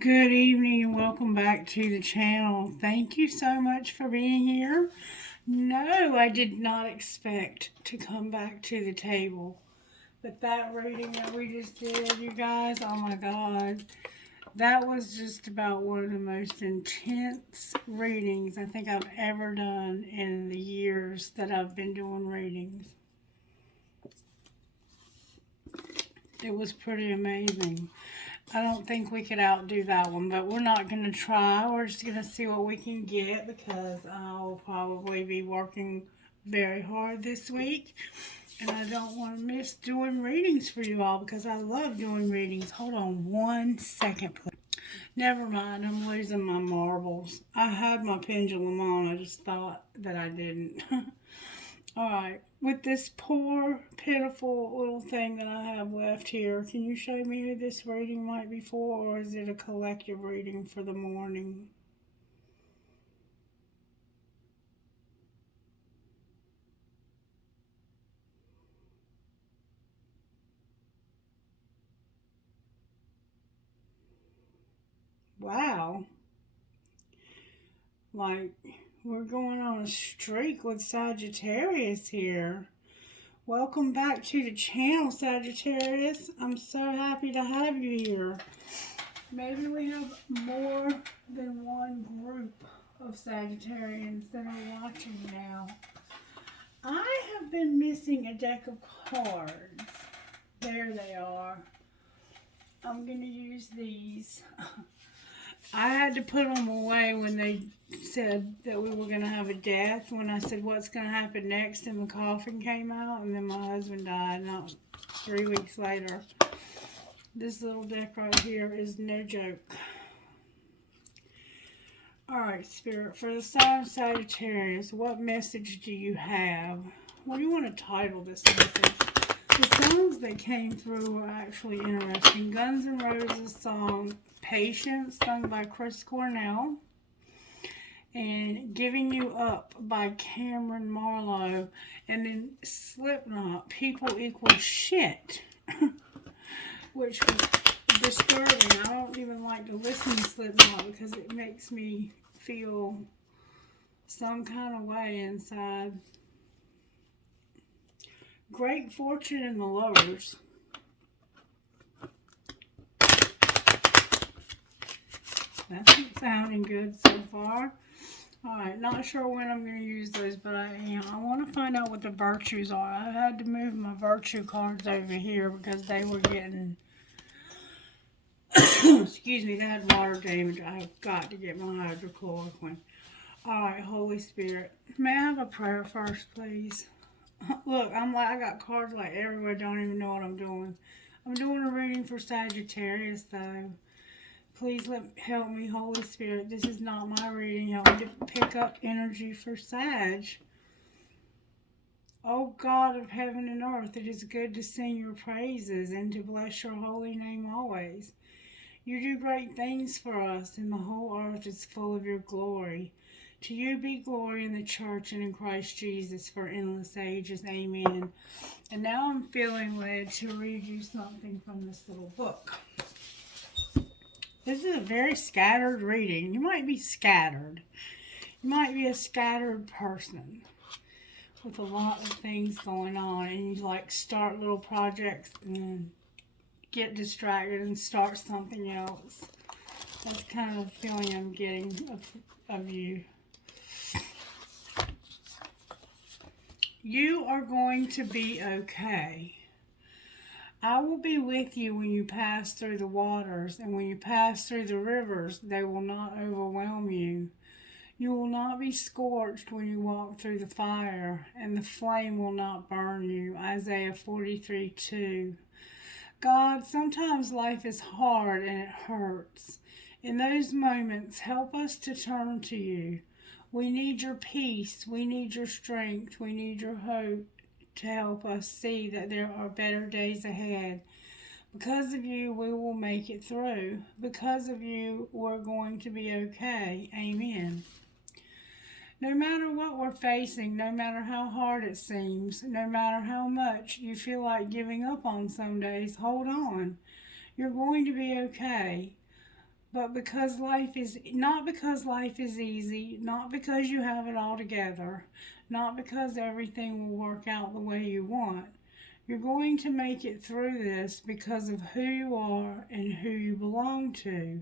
Good evening and welcome back to the channel. Thank you so much for being here. No, I did not expect to come back to the table. But that reading that we just did, you guys, oh my God. That was just about one of the most intense readings I think I've ever done in the years that I've been doing readings. It was pretty amazing. I don't think we could outdo that one, but we're not going to try. We're just going to see what we can get because I'll probably be working very hard this week. And I don't want to miss doing readings for you all because I love doing readings. Hold on 1 second, please. Never mind, I'm losing my marbles. I had my pendulum on. I just thought that I didn't. Alright, with this poor, pitiful little thing that I have left here, can you show me who this reading might be for, or is it a collective reading for the morning? Wow. Like, we're going on a streak with Sagittarius here. Welcome back to the channel, Sagittarius. I'm so happy to have you here. Maybe we have more than one group of Sagittarians that are watching now. I have been missing a deck of cards. There they are. I'm going to use these. I had to put them away when they said that we were going to have a death. When I said, what's going to happen next? And the coffin came out. And then my husband died not 3 weeks later. This little deck right here is no joke. Alright, Spirit, for the sign of Sagittarius, what message do you have? What do you want to title this message? The songs that came through were actually interesting. Guns N' Roses song, Patience, sung by Chris Cornell. And Giving You Up by Cameron Marlowe. And then Slipknot, People Equal Shit. Which was disturbing. I don't even like to listen to Slipknot because it makes me feel some kind of way inside. Great fortune in the Lovers. That's sounding good so far. Alright, not sure when I'm going to use those, but I am. I want to find out what the virtues are. I had to move my virtue cards over here because they were getting... excuse me, they had water damage. I've got to get my hydrochloroquine. Alright, Holy Spirit. May I have a prayer first, please? Look, I got cards like everywhere. Don't even know what I'm doing. I'm doing a reading for Sagittarius, though. Please help me, Holy Spirit. This is not my reading. Help me to pick up energy for Sag. Oh God of heaven and earth, it is good to sing your praises and to bless your holy name always. You do great things for us, and the whole earth is full of your glory. To you be glory in the church and in Christ Jesus for endless ages. Amen. And now I'm feeling led to read you something from this little book. This is a very scattered reading. You might be scattered. You might be a scattered person with a lot of things going on, and you like start little projects and then get distracted and start something else. That's kind of the feeling I'm getting of you. You are going to be okay. I will be with you when you pass through the waters, and when you pass through the rivers, they will not overwhelm you. You will not be scorched when you walk through the fire, and the flame will not burn you. Isaiah 43:2. God, sometimes life is hard and it hurts. In those moments, help us to turn to you. We need your peace. We need your strength. We need your hope to help us see that there are better days ahead. Because of you, we will make it through. Because of you, we're going to be okay. Amen. No matter what we're facing, no matter how hard it seems, no matter how much you feel like giving up on some days, hold on. You're going to be okay. but because life is easy, not because you have it all together, not because everything will work out the way you want. You're going to make it through this because of who you are and who you belong to.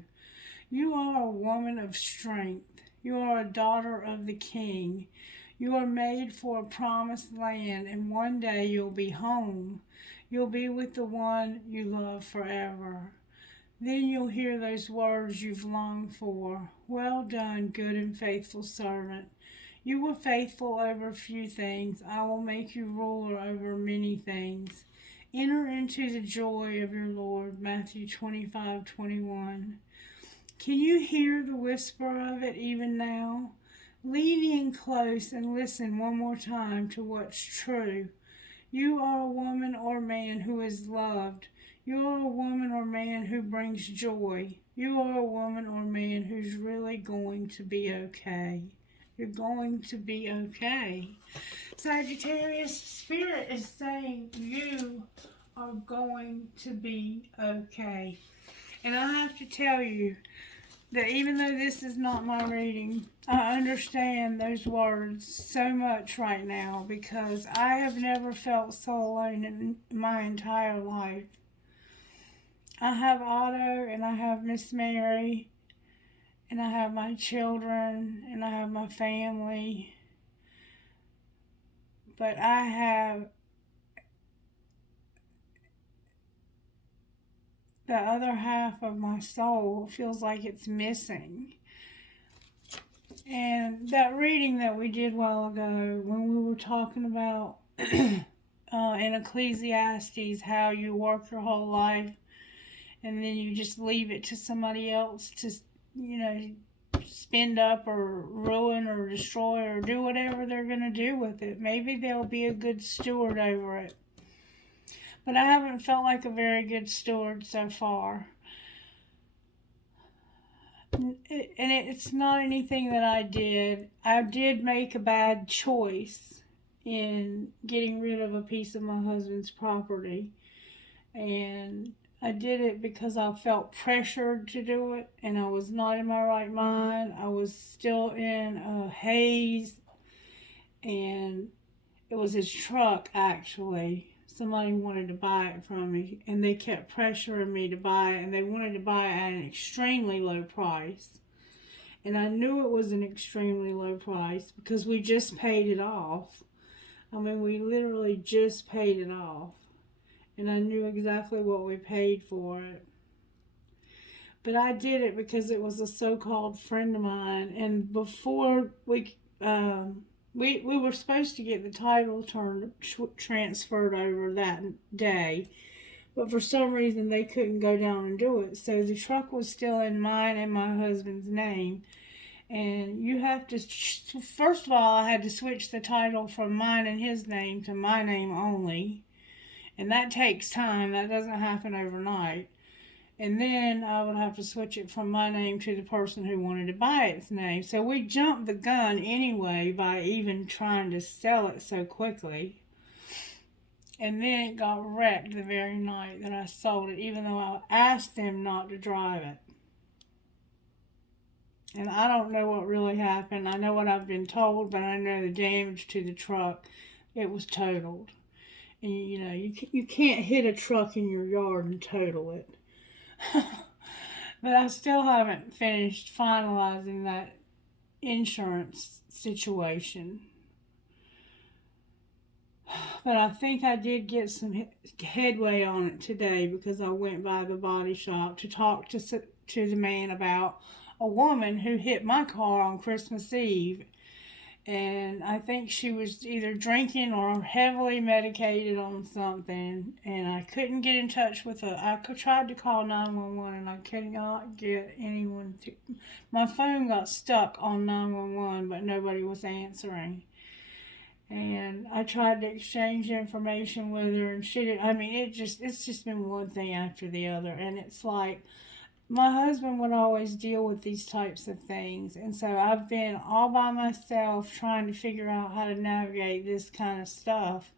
You are a woman of strength. You are a daughter of the King. You are made for a promised land, and one day you'll be home. You'll be with the one you love forever. Then you'll hear those words you've longed for. Well done, good and faithful servant. You were faithful over a few things. I will make you ruler over many things. Enter into the joy of your Lord. Matthew 25:21. Can you hear the whisper of it even now? Lean in close and listen one more time to what's true. You are a woman or man who is loved. You are a woman or man who brings joy. You are a woman or man who's really going to be okay. You're going to be okay. Sagittarius, Spirit is saying you are going to be okay. And I have to tell you that even though this is not my reading, I understand those words so much right now because I have never felt so alone in my entire life. I have Otto and I have Miss Mary and I have my children and I have my family, but I have the other half of my soul feels like it's missing. And that reading that we did a while ago when we were talking about in Ecclesiastes how you work your whole life and then you just leave it to somebody else to, spend up or ruin or destroy or do whatever they're going to do with it. Maybe they'll be a good steward over it. But I haven't felt like a very good steward so far. And it's not anything that I did. I did make a bad choice in getting rid of a piece of my husband's property. And I did it because I felt pressured to do it. And I was not in my right mind. I was still in a haze. And it was his truck, actually. Somebody wanted to buy it from me, and they kept pressuring me to buy it, and they wanted to buy it at an extremely low price. And I knew it was an extremely low price because we just paid it off. I mean, we literally just paid it off. And I knew exactly what we paid for it. But I did it because it was a so-called friend of mine, and before we were supposed to get the title transferred over that day, but for some reason they couldn't go down and do it. So the truck was still in mine and my husband's name. And you have to, first of all, I had to switch the title from mine and his name to my name only. And that takes time. That doesn't happen overnight. And then I would have to switch it from my name to the person who wanted to buy its name. So we jumped the gun anyway by even trying to sell it so quickly. And then it got wrecked the very night that I sold it, even though I asked them not to drive it. And I don't know what really happened. I know what I've been told, but I know the damage to the truck, it was totaled. And you can't hit a truck in your yard and total it. But I still haven't finished finalizing that insurance situation. But I think I did get some headway on it today because I went by the body shop to talk to the man about a woman who hit my car on Christmas Eve. And I think she was either drinking or heavily medicated on something. And I couldn't get in touch with her. I tried to call 911 and I could not get anyone to. My phone got stuck on 911, but nobody was answering. And I tried to exchange information with her, and she didn't. I mean, it's just been one thing after the other. And it's like, my husband would always deal with these types of things, and so I've been all by myself trying to figure out how to navigate this kind of stuff.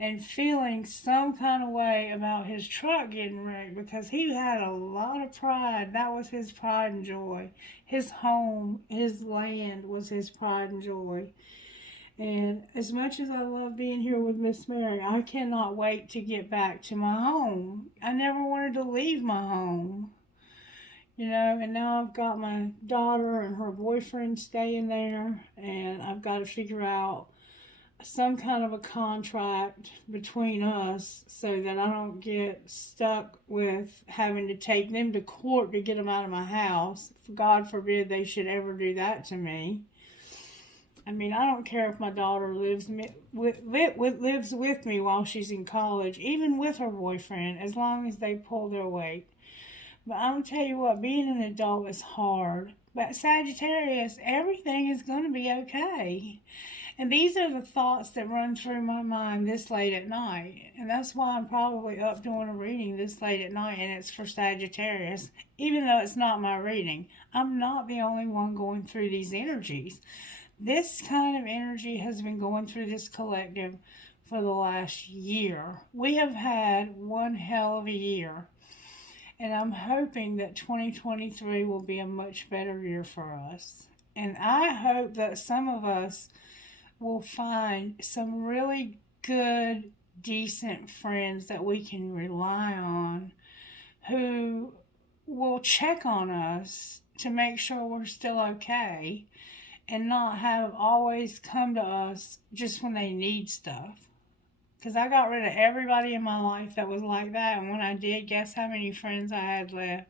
and feeling some kind of way about his truck getting wrecked because he had a lot of pride. That was his pride and joy. His home, his land was his pride and joy. And as much as I love being here with Miss Mary, I cannot wait to get back to my home. I never wanted to leave my home. You know, and now I've got my daughter and her boyfriend staying there, and I've got to figure out some kind of a contract between us so that I don't get stuck with having to take them to court to get them out of my house. God forbid they should ever do that to me. I mean, I don't care if my daughter lives with me while she's in college, even with her boyfriend, as long as they pull their weight. But I'm going to tell you what, being an adult is hard. But Sagittarius, everything is going to be okay. And these are the thoughts that run through my mind this late at night. And that's why I'm probably up doing a reading this late at night, and it's for Sagittarius. Even though it's not my reading, I'm not the only one going through these energies. This kind of energy has been going through this collective for the last year. We have had one hell of a year. And I'm hoping that 2023 will be a much better year for us. And I hope that some of us will find some really good, decent friends that we can rely on who will check on us to make sure we're still okay and not have always come to us just when they need stuff. Because I got rid of everybody in my life that was like that. And when I did, guess how many friends I had left?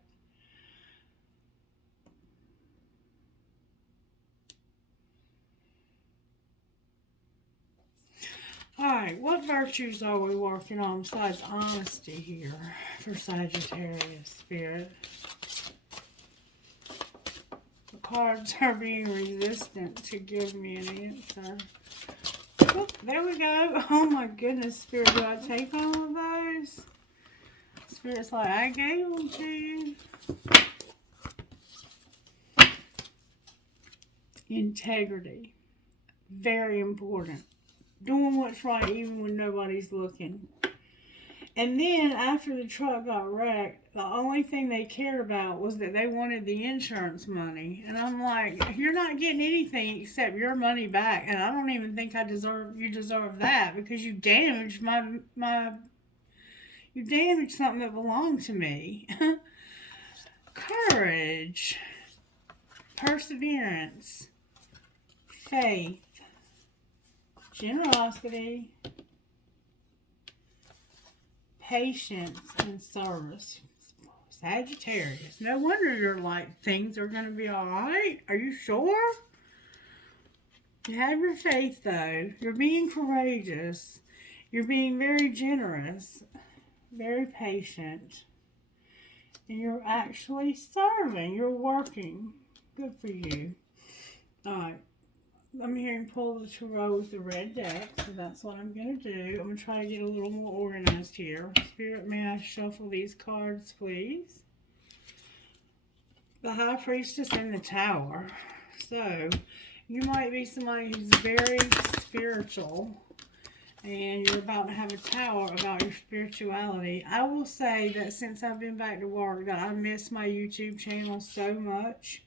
Alright, what virtues are we working on besides honesty here for Sagittarius Spirit? The cards are being resistant to give me an answer. Oh, there we go. Oh my goodness, Spirit, do I take all of those? Spirit's like, I gave them to you. Integrity. Very important. Doing what's right even when nobody's looking. And then after the truck got wrecked, the only thing they cared about was that they wanted the insurance money. And I'm like, you're not getting anything except your money back. And I don't even think you deserve that because you damaged you damaged something that belonged to me. Courage, perseverance, faith, generosity, patience, and service. Sagittarius. No wonder you're like, things are going to be alright. Are you sure? You have your faith, though. You're being courageous. You're being very generous. Very patient. And you're actually serving. You're working. Good for you. Alright. I'm hearing pull the tarot with the red deck, so that's what I'm going to do. I'm going to try to get a little more organized here. Spirit, may I shuffle these cards, please? The High Priestess and the Tower. So, you might be somebody who's very spiritual, and you're about to have a tower about your spirituality. I will say that since I've been back to work, that I miss my YouTube channel so much.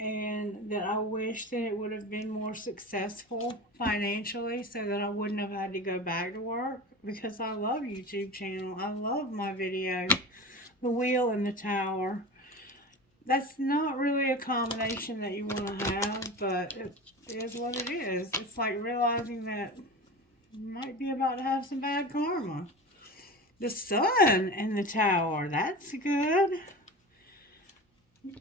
And that I wish that it would have been more successful financially so that I wouldn't have had to go back to work because I love YouTube channel. I love my videos. The Wheel and the Tower. That's not really a combination that you want to have, but it is what it is. It's like realizing that you might be about to have some bad karma. The Sun and the Tower. That's good.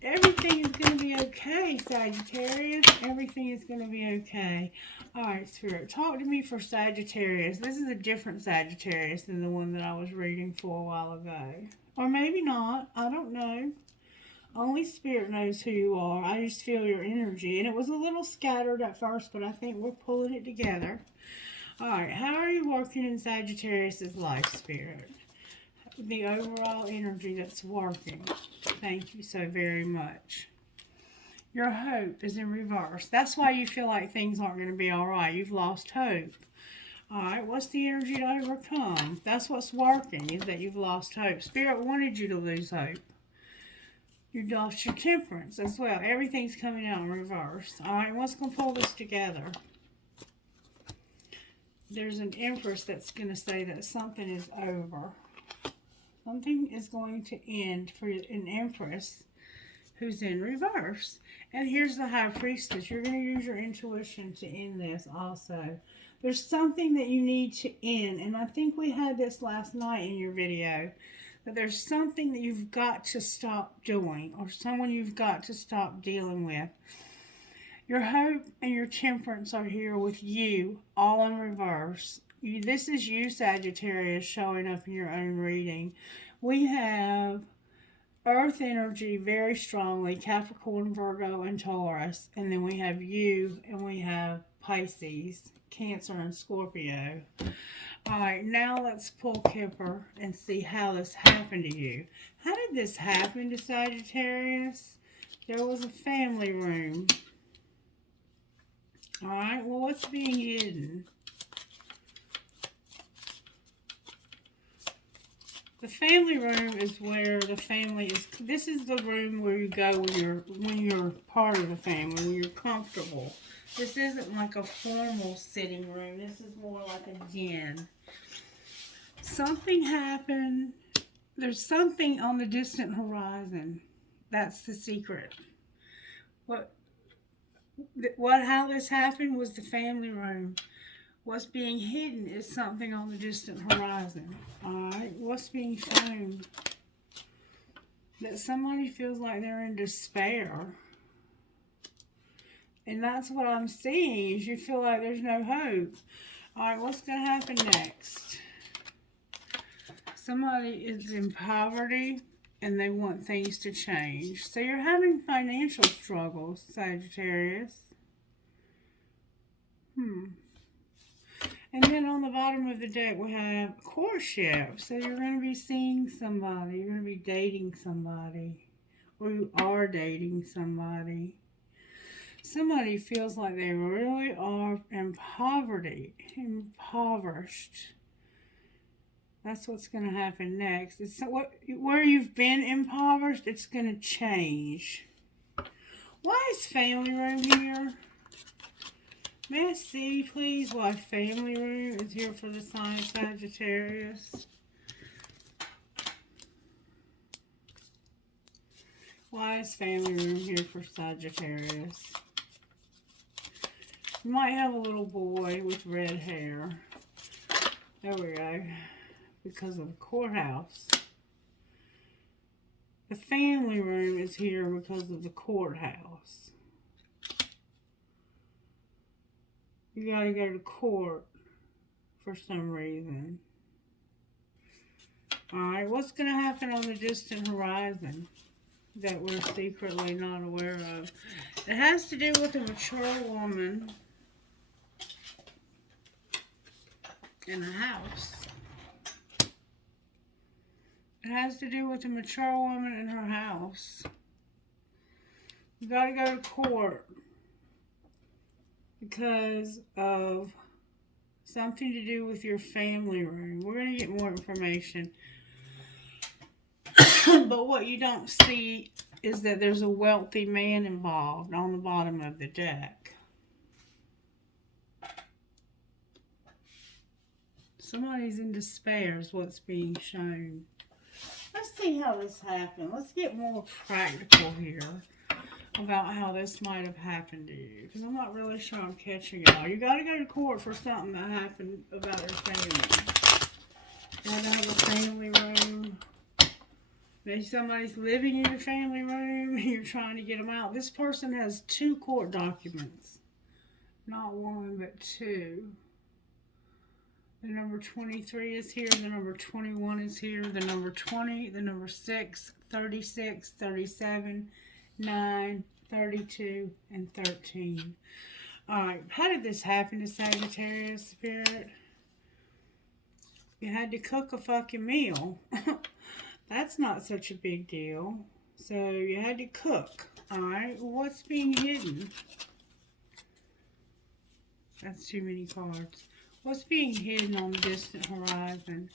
Everything is going to be okay, Sagittarius. Everything is going to be okay. Alright, Spirit, talk to me for Sagittarius. This is a different Sagittarius than the one that I was reading for a while ago. Or maybe not. I don't know. Only Spirit knows who you are. I just feel your energy. And it was a little scattered at first, but I think we're pulling it together. Alright, how are you working in Sagittarius' life, Spirit? The overall energy that's working. Thank you so very much. Your hope is in reverse. That's why you feel like things aren't going to be all right. You've lost hope. Alright, what's the energy to overcome? That's what's working, is that you've lost hope. Spirit wanted you to lose hope. You lost your temperance as well. Everything's coming out in reverse. Alright, what's going to pull this together? There's an Empress that's going to say that something is over. Something is going to end for an Empress who's in reverse. And here's the High Priestess. You're going to use your intuition to end this also. There's something that you need to end. And I think we had this last night in your video. That there's something that you've got to stop doing. Or someone you've got to stop dealing with. Your hope and your temperance are here with you, all in reverse. This is you, Sagittarius, showing up in your own reading. We have Earth energy very strongly, Capricorn, Virgo, and Taurus. And then we have you, and we have Pisces, Cancer, and Scorpio. Alright, now let's pull Kipper and see how this happened to you. How did this happen to Sagittarius? There was a family room. Alright, well, what's being hidden? The family room is where the family is. This is the room where you go when you're part of the family, when you're comfortable. This isn't like a formal sitting room. This is more like a den. Something happened. There's something on the distant horizon. That's the secret. How this happened was the family room. What's being hidden is something on the distant horizon. Alright, what's being shown? That somebody feels like they're in despair. And that's what I'm seeing, is you feel like there's no hope. Alright, what's going to happen next? Somebody is in poverty and they want things to change. So you're having financial struggles, Sagittarius. And then on the bottom of the deck we have courtship. So you're going to be seeing somebody. You're going to be dating somebody. Or you are dating somebody. Somebody feels like they really are in poverty. Impoverished. That's what's going to happen next. Where you've been impoverished, it's going to change. Why is family room here? May I see, please, why family room is here for the sign of Sagittarius? Why is family room here for Sagittarius? You might have a little boy with red hair. There we go. Because of the courthouse. The family room is here because of the courthouse. You gotta go to court for some reason. Alright, what's gonna happen on the distant horizon that we're secretly not aware of? It has to do with a mature woman in a house. It has to do with a mature woman in her house. You gotta go to court because of something to do with your family room. We're going to get more information. But what you don't see is that there's a wealthy man involved on the bottom of the deck. Somebody's in despair is what's being shown. Let's see how this happened. Let's get more practical here about how this might have happened to you. Because I'm not really sure I'm catching y'all. You got to go to court for something that happened about your family. You got to have a family room. Maybe somebody's living in your family room. You're trying to get them out. This person has 2 court documents. Not 1, but 2. The number 23 is here. The number 21 is here. The number 20, the number 6, 36, 37, 9, 32, and 13. Alright, how did this happen to Sagittarius, Spirit? You had to cook a fucking meal. That's not such a big deal. So you had to cook. Alright, what's being hidden? That's too many cards. What's being hidden on the distant horizon?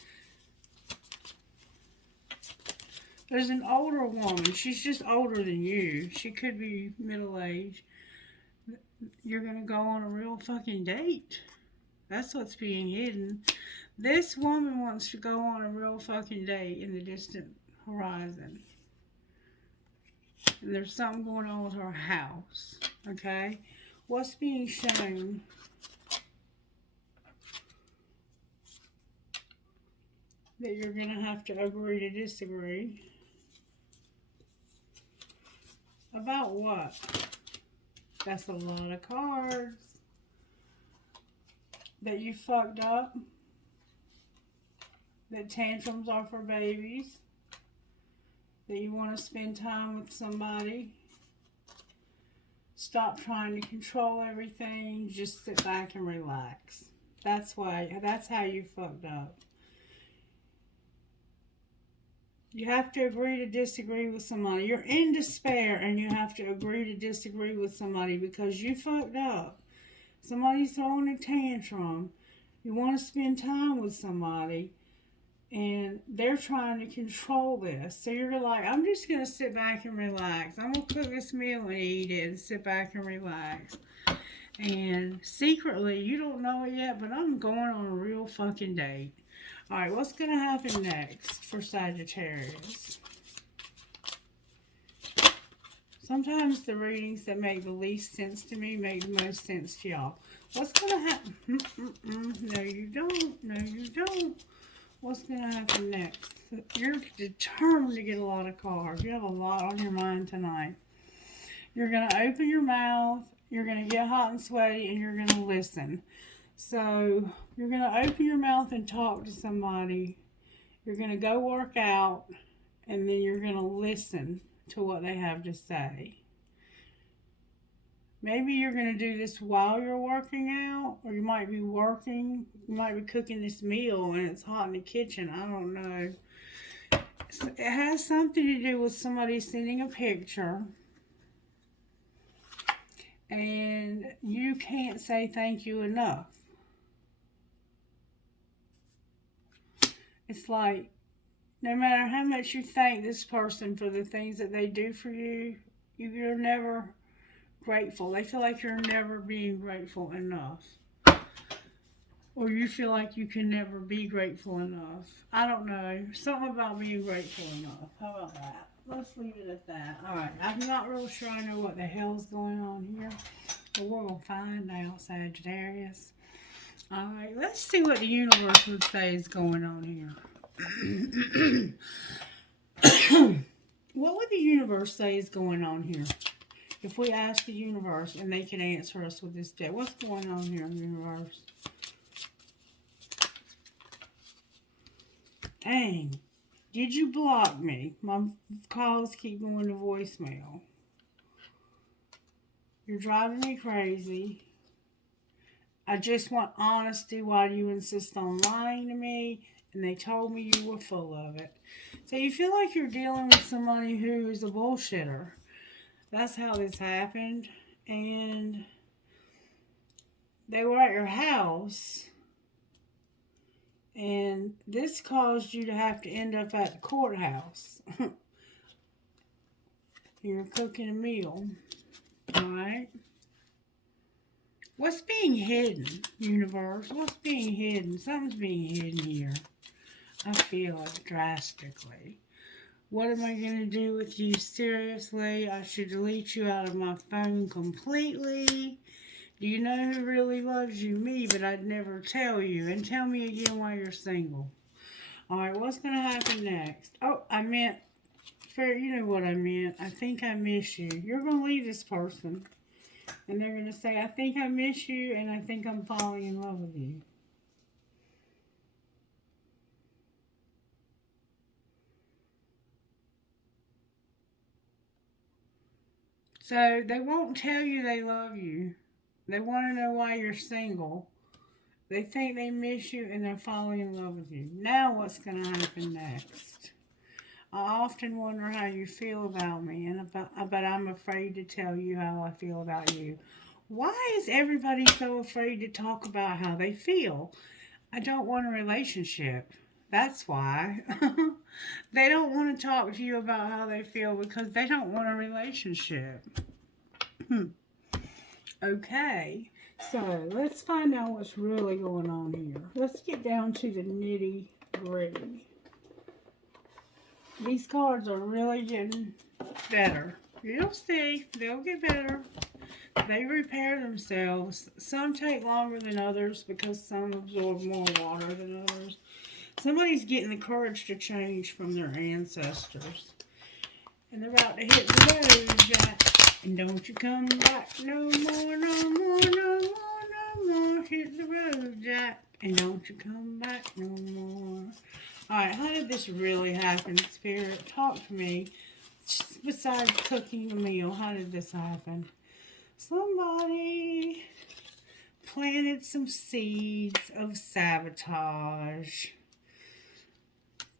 There's an older woman. She's just older than you. She could be middle-aged. You're going to go on a real fucking date. That's what's being hidden. This woman wants to go on a real fucking date in the distant horizon. And there's something going on with her house. Okay? What's being shown? That you're going to have to agree to disagree. About what? That's a lot of cards. That you fucked up. That tantrums are for babies. That you want to spend time with somebody. Stop trying to control everything. Just sit back and relax. That's how you fucked up. You have to agree to disagree with somebody. You're in despair and you have to agree to disagree with somebody because you fucked up. Somebody's throwing a tantrum. You want to spend time with somebody and they're trying to control this. So you're like, I'm just going to sit back and relax. I'm going to cook this meal and eat it and sit back and relax. And secretly, you don't know it yet, but I'm going on a real fucking date. Alright, what's going to happen next for Sagittarius? Sometimes the readings that make the least sense to me make the most sense to y'all. What's going to happen? No, you don't. No, you don't. What's going to happen next? You're determined to get a lot of cards. You have a lot on your mind tonight. You're going to open your mouth. You're going to get hot and sweaty, and you're going to listen. So, you're going to open your mouth and talk to somebody. You're going to go work out, and then you're going to listen to what they have to say. Maybe you're going to do this while you're working out, or you might be working. You might be cooking this meal, and it's hot in the kitchen. I don't know. It has something to do with somebody sending a picture. And you can't say thank you enough. It's like, no matter how much you thank this person for the things that they do for you, you're never grateful. They feel like you're never being grateful enough. Or you feel like you can never be grateful enough. I don't know. Something about being grateful enough. How about that? Let's leave it at that. Alright, I'm not real sure I know what the hell's going on here. But we're going to find out, Sagittarius. Alright, let's see what the universe would say is going on here. What would the universe say is going on here? If we ask the universe and they can answer us with this deck. What's going on here, universe? Dang. Did you block me? My calls keep going to voicemail. You're driving me crazy. I just want honesty. Why do you insist on lying to me? And they told me you were full of it. So you feel like you're dealing with somebody who is a bullshitter. That's how this happened. And they were at your house. And this caused you to have to end up at the courthouse. You're cooking a meal. Alright? What's being hidden, universe? What's being hidden? Something's being hidden here. I feel it drastically. What am I going to do with you? Seriously? I should delete you out of my phone completely. Do you know who really loves you? Me, but I'd never tell you. And tell me again why you're single. Alright, what's going to happen next? Oh, I meant, you know what I meant. I think I miss you. You're going to leave this person. And they're going to say, I think I miss you, and I think I'm falling in love with you. So, they won't tell you they love you. They want to know why you're single. They think they miss you, and they're falling in love with you. Now, what's going to happen next? I often wonder how you feel about me, but I'm afraid to tell you how I feel about you. Why is everybody so afraid to talk about how they feel? I don't want a relationship. That's why. They don't want to talk to you about how they feel because they don't want a relationship. Okay, so let's find out what's really going on here. Let's get down to the nitty gritty. These cards are really getting better. You'll see, they'll get better. They repair themselves. Some take longer than others because some absorb more water than others. Somebody's getting the courage to change from their ancestors. And they're about to hit the road, Jack. And don't you come back no more, no more, no more, no more. Hit the road, Jack. And don't you come back no more. Alright, how did this really happen, Spirit? Talk to me. Besides cooking a meal, how did this happen? Somebody planted some seeds of sabotage.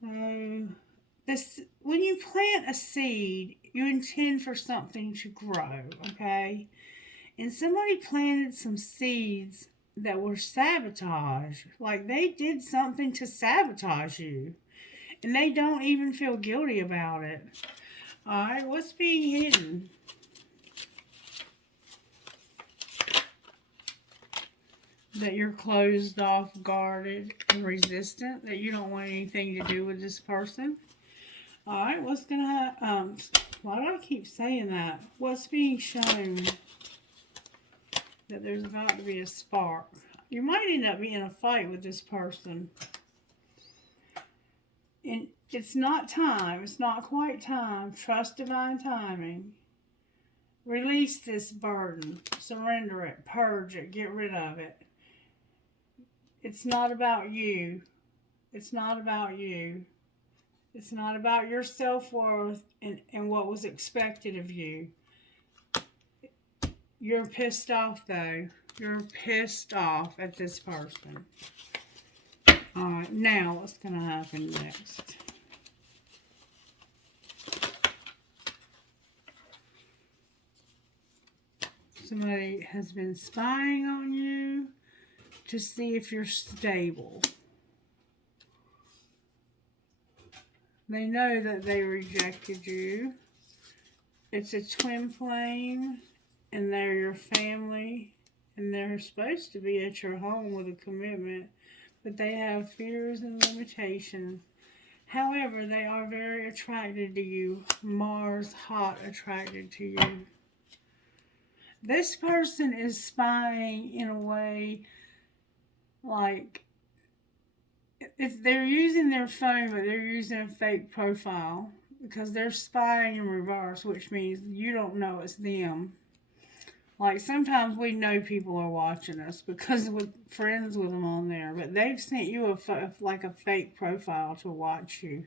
So, when you plant a seed, you intend for something to grow, okay? And somebody planted some seeds that were sabotage. Like they did something to sabotage you. And they don't even feel guilty about it. Alright, what's being hidden? That you're closed off, guarded, and resistant. That you don't want anything to do with this person. Alright, what's going to happen? Why do I keep saying that? What's being shown? That there's about to be a spark. You might end up being in a fight with this person. And it's not time. It's not quite time. Trust divine timing. Release this burden. Surrender it. Purge it. Get rid of it. It's not about you. It's not about you. It's not about your self-worth and what was expected of you. You're pissed off, though. You're pissed off at this person. Alright, now what's going to happen next? Somebody has been spying on you to see if you're stable. They know that they rejected you. It's a twin flame, and they're your family, and they're supposed to be at your home with a commitment, but they have fears and limitations. However, they are very attracted to you. Mars hot attracted to you. This person is spying in a way like they're using their phone, but they're using a fake profile because they're spying in reverse, which means you don't know it's them. Like sometimes we know people are watching us because we're friends with them on there, but they've sent you a fake profile to watch you.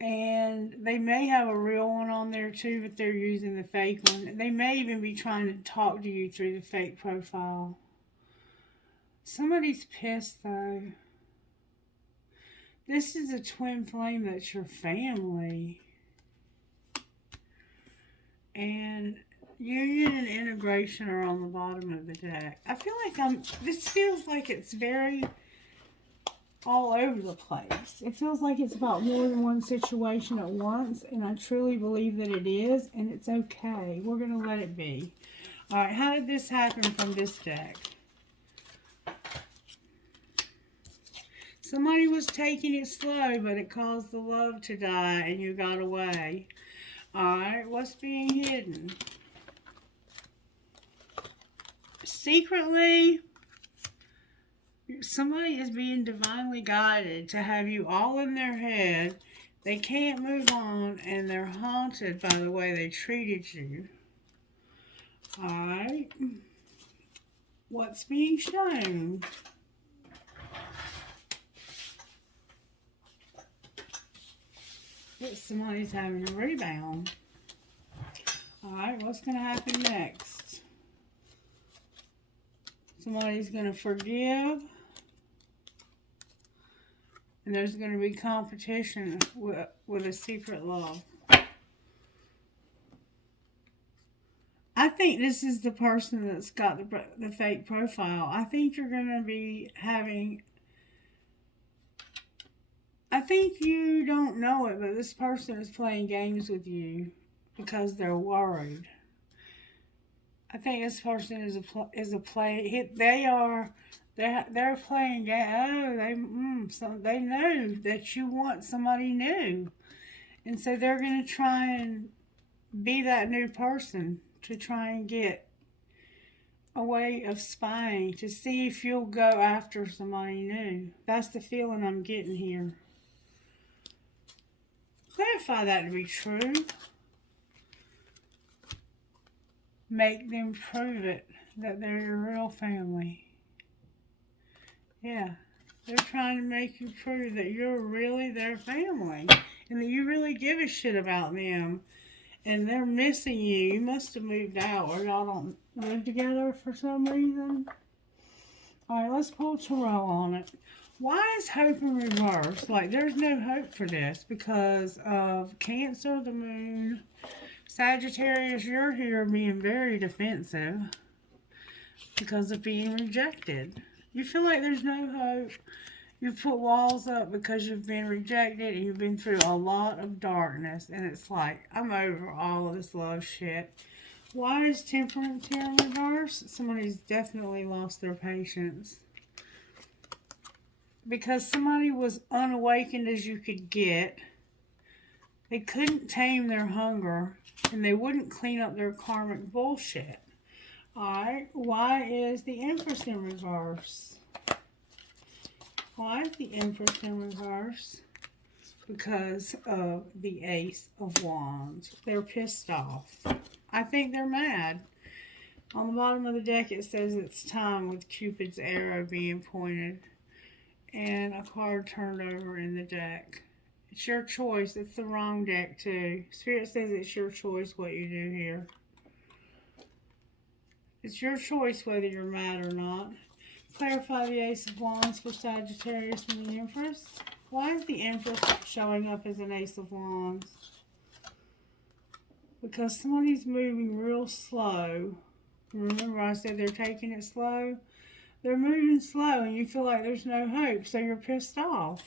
And they may have a real one on there too, but they're using the fake one. They may even be trying to talk to you through the fake profile. Somebody's pissed though. This is a twin flame that's your family. And union and integration are on the bottom of the deck. I feel like this feels like it's very all over the place. It feels like it's about more than one situation at once, and I truly believe that it is, and it's okay. We're going to let it be. Alright, how did this happen from this deck? Somebody was taking it slow, but it caused the love to die, and you got away. Alright, what's being hidden? Secretly, somebody is being divinely guided to have you all in their head. They can't move on, and they're haunted by the way they treated you. Alright. What's being shown? Somebody's having a rebound. Alright, what's going to happen next? Somebody's going to forgive. And there's going to be competition with a secret love. I think this is the person that's got the fake profile. I think you're going to be having. I think you don't know it, but this person is playing games with you because they're worried. I think this person is a play. They're playing game. Oh, they know that you want somebody new, and so they're gonna try and be that new person to try and get a way of spying to see if you'll go after somebody new. That's the feeling I'm getting here. Clarify that to be true. Make them prove it that they're your real family. Yeah, they're trying to make you prove that you're really their family and that you really give a shit about them. And they're missing you. You must have moved out or y'all don't live together for some reason. Alright, let's pull tarot on it. Why is hope in reverse? Like, there's no hope for this because of Cancer, the moon. Sagittarius, you're here being very defensive because of being rejected. You feel like there's no hope. You've put walls up because you've been rejected and you've been through a lot of darkness. And it's like, I'm over all of this love shit. Why is Temperance here in reverse? Somebody's definitely lost their patience. Because somebody was unawakened as you could get. They couldn't tame their hunger. And they wouldn't clean up their karmic bullshit. Alright, why is the Empress in reverse? Why is the Empress in reverse? Because of the Ace of Wands. They're pissed off. I think they're mad. On the bottom of the deck it says it's time with Cupid's arrow being pointed. And a card turned over in the deck. It's your choice. It's the wrong deck too. Spirit says it's your choice what you do here. It's your choice whether you're mad or not. Clarify the Ace of Wands for Sagittarius and the Empress. Why is the Empress showing up as an Ace of Wands? Because somebody's moving real slow. Remember I said they're taking it slow? They're moving slow and you feel like there's no hope, so you're pissed off.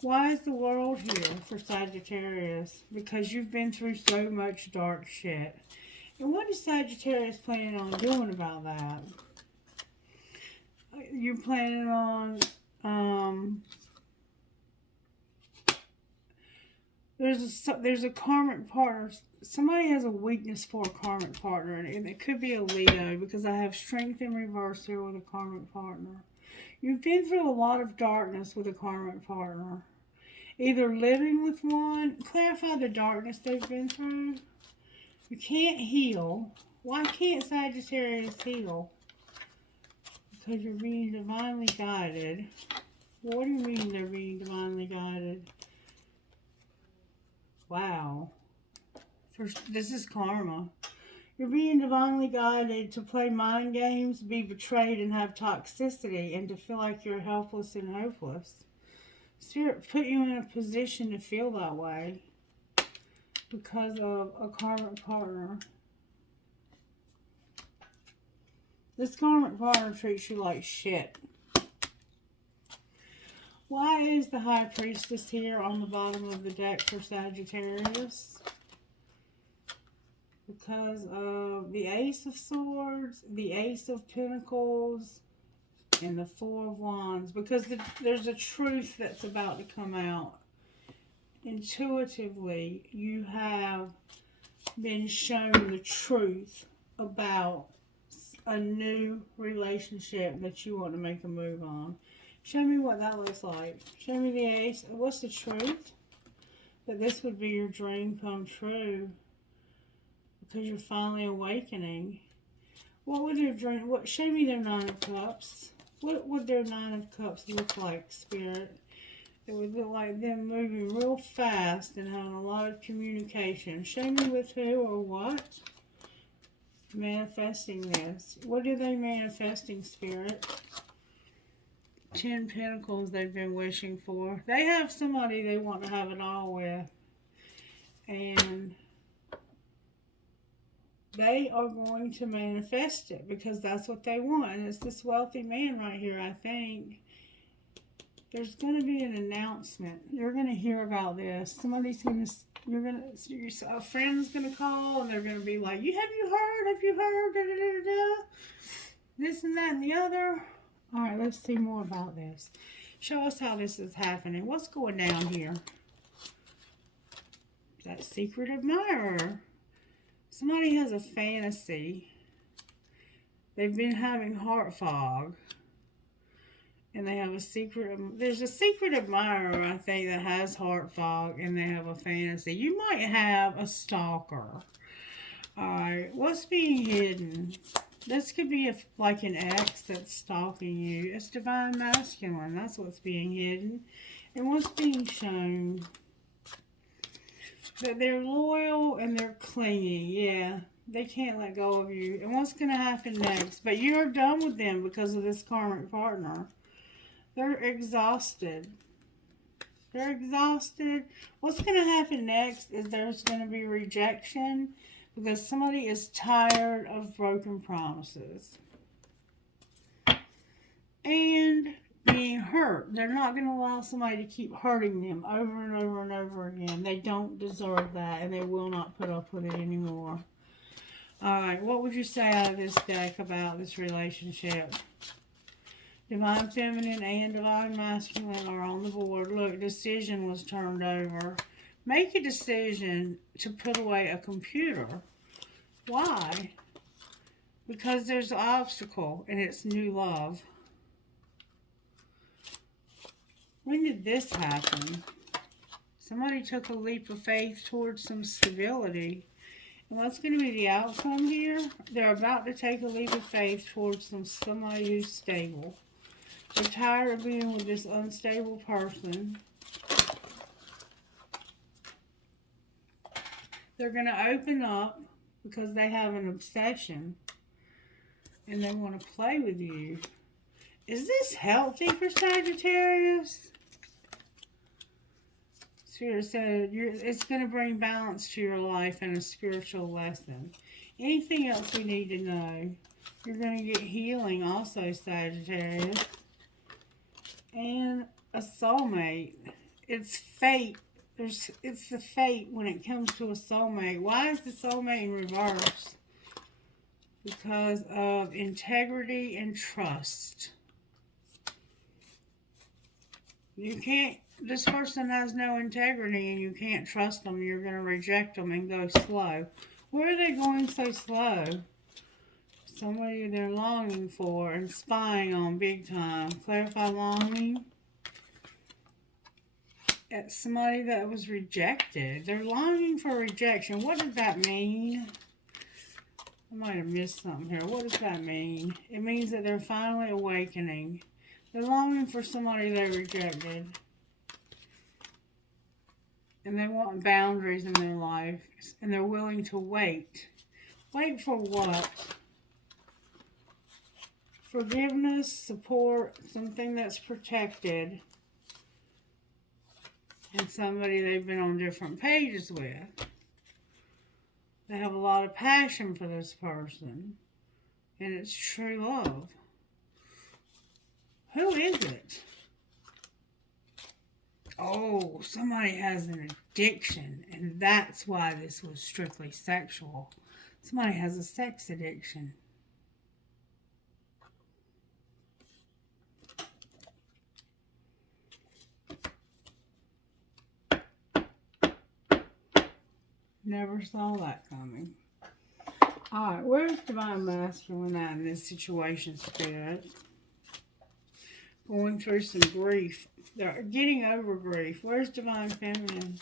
Why is the World here for Sagittarius? Because you've been through so much dark shit. And what is Sagittarius planning on doing about that? You're planning on, there's a karmic partner. Somebody has a weakness for a karmic partner, and it could be a Leo, because I have strength in reverse here with a karmic partner. You've been through a lot of darkness with a karmic partner. Either living with one, clarify the darkness they've been through. You can't heal. Why can't Sagittarius heal? Because you're being divinely guided. What do you mean they're being divinely guided? Wow. This is karma. You're being divinely guided to play mind games, be betrayed, and have toxicity, and to feel like you're helpless and hopeless. Spirit put you in a position to feel that way because of a karmic partner. This karmic partner treats you like shit. Why is the High Priestess here on the bottom of the deck for Sagittarius? Because of the Ace of Swords, the Ace of Pentacles, and the Four of Wands. Because there's a truth that's about to come out. Intuitively, you have been shown the truth about a new relationship that you want to make a move on. Show me what that looks like. Show me the Ace. What's the truth? That this would be your dream come true. Because you're finally awakening. What would their dream... show me their Nine of Cups. What would their Nine of Cups look like, Spirit? It would look like them moving real fast and having a lot of communication. Show me with who or what? Manifesting this. What are they manifesting, Spirit? 10 Pentacles they've been wishing for. They have somebody they want to have it all with. And they are going to manifest it because that's what they want. And it's this wealthy man right here, I think. There's going to be an announcement. You're going to hear about this. Somebody's going to, a friend's going to call and they're going to be like, have you heard? Have you heard? Da, da, da, da. This and that and the other. All right, let's see more about this. Show us how this is happening. What's going down here? That secret admirer. Somebody has a fantasy. They've been having heart fog. And they have a secret. There's a secret admirer, I think, that has heart fog and they have a fantasy. You might have a stalker. Alright, what's being hidden? This could be like an ex that's stalking you. It's divine masculine. That's what's being hidden. And what's being shown? That they're loyal and they're clingy. Yeah, they can't let go of you. And what's going to happen next? But you're done with them because of this karmic partner. They're exhausted. They're exhausted. What's going to happen next is there's going to be rejection because somebody is tired of broken promises. And being hurt. They're not going to allow somebody to keep hurting them over and over and over again. They don't deserve that and they will not put up with it anymore. Alright, what would you say out of this deck about this relationship? Divine Feminine and Divine Masculine are on the board. Look, decision was turned over. Make a decision to put away a computer. Why? Because there's an obstacle and it's new love. When did this happen? Somebody took a leap of faith towards some stability. And what's going to be the outcome here? They're about to take a leap of faith towards somebody who's stable. They're tired of being with this unstable person. They're going to open up because they have an obsession. And they want to play with you. Is this healthy for Sagittarius? Spirit said it's going to bring balance to your life and a spiritual lesson. Anything else we need to know? You're going to get healing also, Sagittarius. And a soulmate. It's fate. It's the fate when it comes to a soulmate. Why is the soulmate in reverse? Because of integrity and trust. You can't, this person has no integrity and you can't trust them. You're going to reject them and go slow. Where are they going so slow? Somebody they're longing for and spying on big time. Clarify longing. It's somebody that was rejected. They're longing for rejection. What does that mean? I might have missed something here. What does that mean? It means that they're finally awakening. They're longing for somebody they rejected. And they want boundaries in their life. And they're willing to wait. Wait for what? Forgiveness, support, something that's protected. And somebody they've been on different pages with. They have a lot of passion for this person. And it's true love. Who is it? Oh, somebody has an addiction. And that's why this was strictly sexual. Somebody has a sex addiction. Never saw that coming. Alright, where's Divine Masculine at in this situation, Spirit? Going through some grief. They're getting over grief. Where's Divine Feminine?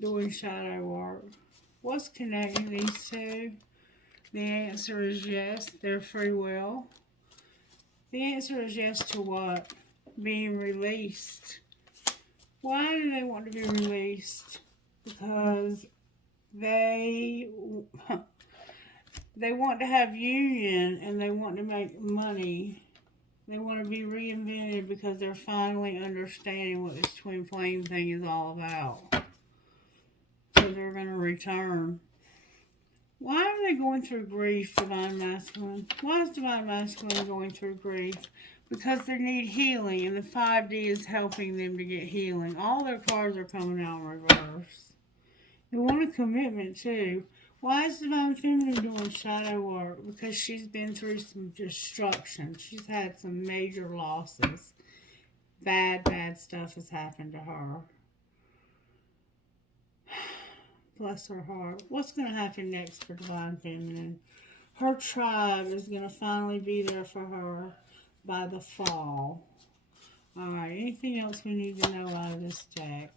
Doing shadow work. What's connecting these two? The answer is yes. Their free will. The answer is yes to what? Being released. Why do they want to be released? Because they want to have union and they want to make money. They want to be reinvented because they're finally understanding what this twin flame thing is all about. So they're going to return. Why are they going through grief, Divine Masculine? Why is Divine Masculine going through grief? Because they need healing, and the 5D is helping them to get healing. All their cards are coming out in reverse. They want a commitment, too. Why is Divine Feminine doing shadow work? Because she's been through some destruction. She's had some major losses. Bad stuff has happened to her. Bless her heart. What's going to happen next for Divine Feminine? Her tribe is going to finally be there for her by the fall. Alright, anything else we need to know out of this deck?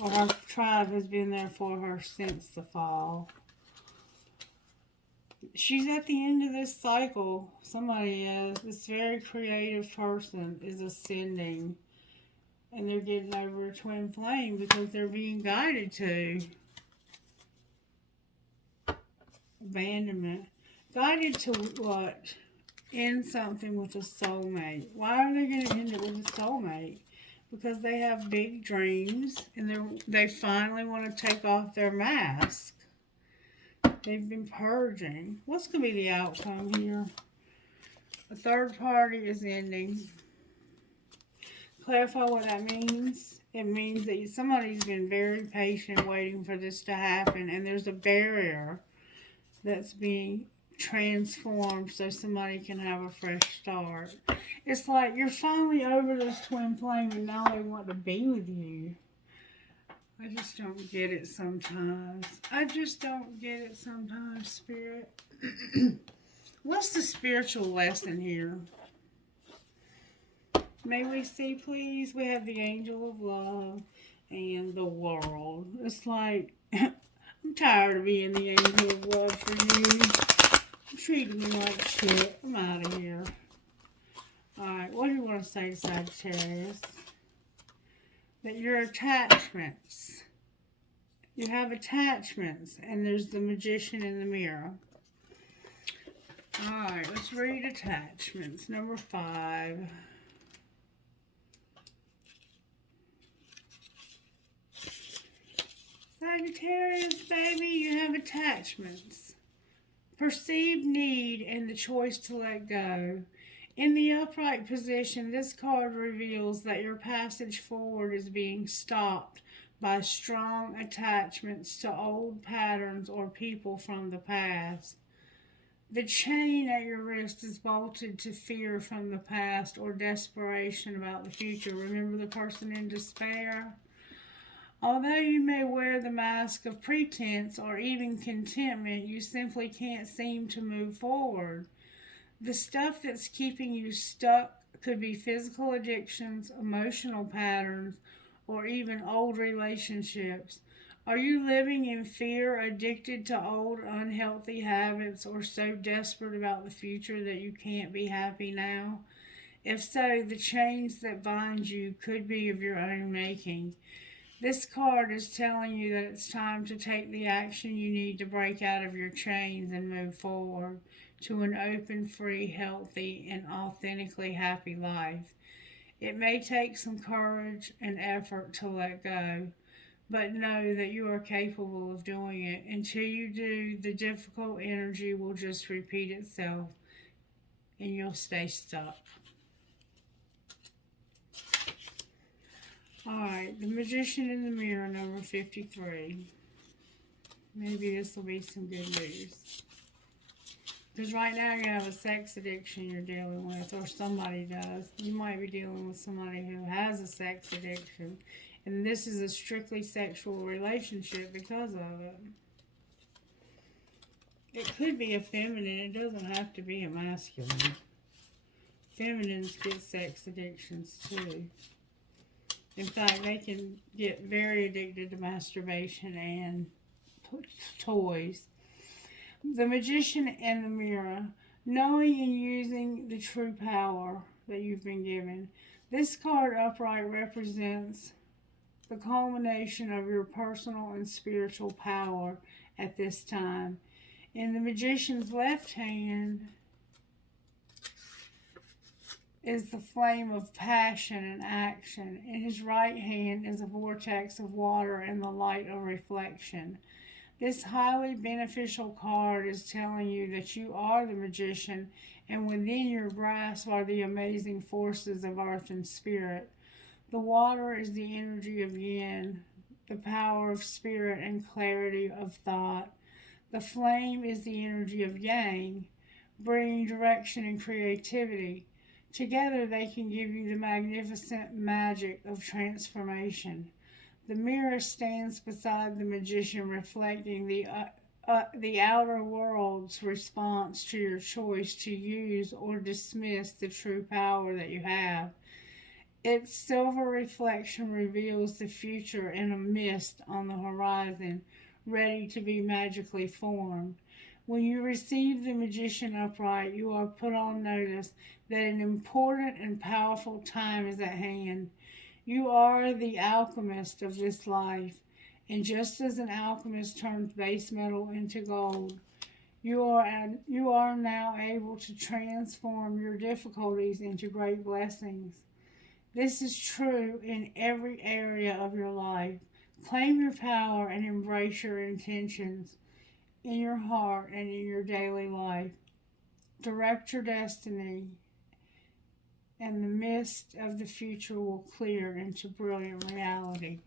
Or her tribe has been there for her since the fall. She's at the end of this cycle. Somebody is. This very creative person is ascending. And they're getting over a twin flame because they're being guided to. Abandonment. Guided to what? End something with a soulmate. Why are they going to end it with a soulmate? Because they have big dreams and they finally want to take off their mask. They've been purging. What's going to be the outcome here? A third party is ending. Clarify what that means. It means that somebody's been very patient waiting for this to happen, and there's a barrier that's being transformed so somebody can have a fresh start. It's like you're finally over this twin flame and now they want to be with you. I just don't get it sometimes. I just don't get it sometimes, Spirit. What's the spiritual lesson here? May we see, please? We have the angel of love and the world. It's like, I'm tired of being the angel of love for you. You're treating me like shit. I'm out of here. Alright, what do you want to say to Sagittarius? That your attachments. You have attachments. And there's the magician in the mirror. Alright, let's read attachments. Number 5. Sagittarius, baby, you have attachments. Perceived need and the choice to let go. In the upright position, this card reveals that your passage forward is being stopped by strong attachments to old patterns or people from the past. The chain at your wrist is bolted to fear from the past or desperation about the future. Remember the person in despair? Although you may wear the mask of pretense or even contentment, you simply can't seem to move forward. The stuff that's keeping you stuck could be physical addictions, emotional patterns, or even old relationships. Are you living in fear, addicted to old unhealthy habits, or so desperate about the future that you can't be happy now? If so, the chains that bind you could be of your own making. This card is telling you that it's time to take the action you need to break out of your chains and move forward to an open, free, healthy, and authentically happy life. It may take some courage and effort to let go, but know that you are capable of doing it. Until you do, the difficult energy will just repeat itself and you'll stay stuck. Alright, the Magician in the Mirror, number 53. Maybe this will be some good news. Because right now you have a sex addiction you're dealing with, or somebody does. You might be dealing with somebody who has a sex addiction. And this is a strictly sexual relationship because of it. It could be a feminine. It doesn't have to be a masculine. Feminines get sex addictions too. In fact, they can get very addicted to masturbation and toys. The Magician in the Mirror, knowing and using the true power that you've been given. This card upright represents the culmination of your personal and spiritual power at this time. In the Magician's left hand is the flame of passion and action. In his right hand is a vortex of water and the light of reflection. This highly beneficial card is telling you that you are the magician, and within your grasp are the amazing forces of earth and spirit. The water is the energy of yin, the power of spirit and clarity of thought. The flame is the energy of yang, bringing direction and creativity. Together, they can give you the magnificent magic of transformation. The mirror stands beside the magician, reflecting the outer world's response to your choice to use or dismiss the true power that you have. Its silver reflection reveals the future in a mist on the horizon, ready to be magically formed. When you receive the magician upright, you are put on notice that an important and powerful time is at hand. You are the alchemist of this life, and just as an alchemist turns base metal into gold, you are now able to transform your difficulties into great blessings. This is true in every area of your life. Claim your power and embrace your intentions in your heart and in your daily life. Direct your destiny, and the mist of the future will clear into brilliant reality.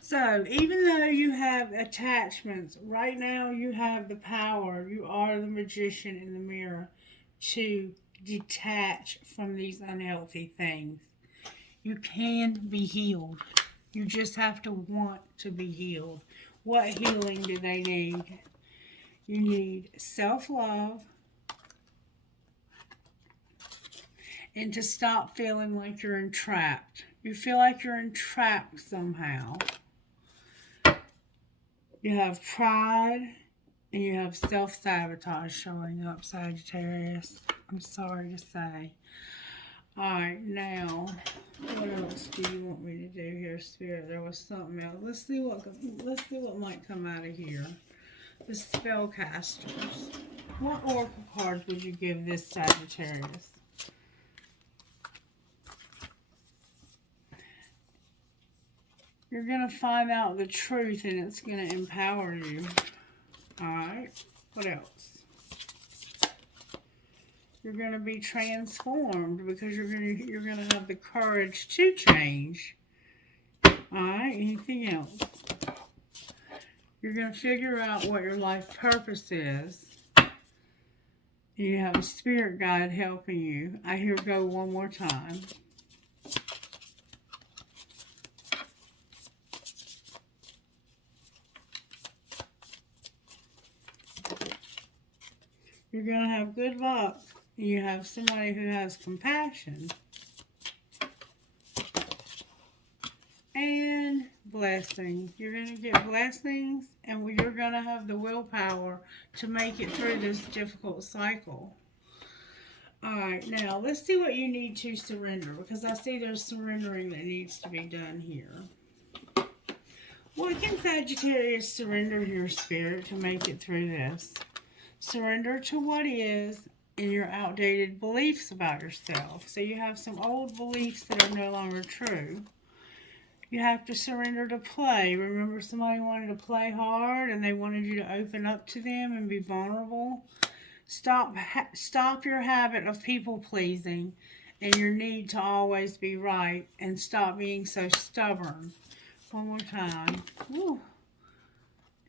So, even though you have attachments, right now you have the power, you are the magician in the mirror, to detach from these unhealthy things. You can be healed. You just have to want to be healed. What healing do they need? You need self-love and to stop feeling like you're entrapped. You feel like you're entrapped somehow. You have pride and you have self-sabotage showing up, Sagittarius. I'm sorry to say. Alright, now, what else do you want me to do here, Spirit? There was something else. Let's see what might come out of here. The spellcasters. What oracle cards would you give this Sagittarius? You're going to find out the truth and it's going to empower you. Alright, what else? You're going to be transformed because you're going to have the courage to change. Alright, anything else? You're going to figure out what your life purpose is. You have a spirit guide helping you. I hear go one more time. You're going to have good luck. You have somebody who has compassion. And blessings. You're going to get blessings and you're going to have the willpower to make it through this difficult cycle. Alright, now let's see what you need to surrender, because I see there's surrendering that needs to be done here. What can Sagittarius surrender your spirit to make it through this? Surrender to what is and your outdated beliefs about yourself. So you have some old beliefs that are no longer true. You have to surrender to play. Remember, somebody wanted to play hard and they wanted you to open up to them and be vulnerable. Stop your habit of people pleasing and your need to always be right, and stop being so stubborn. One more time. Woo.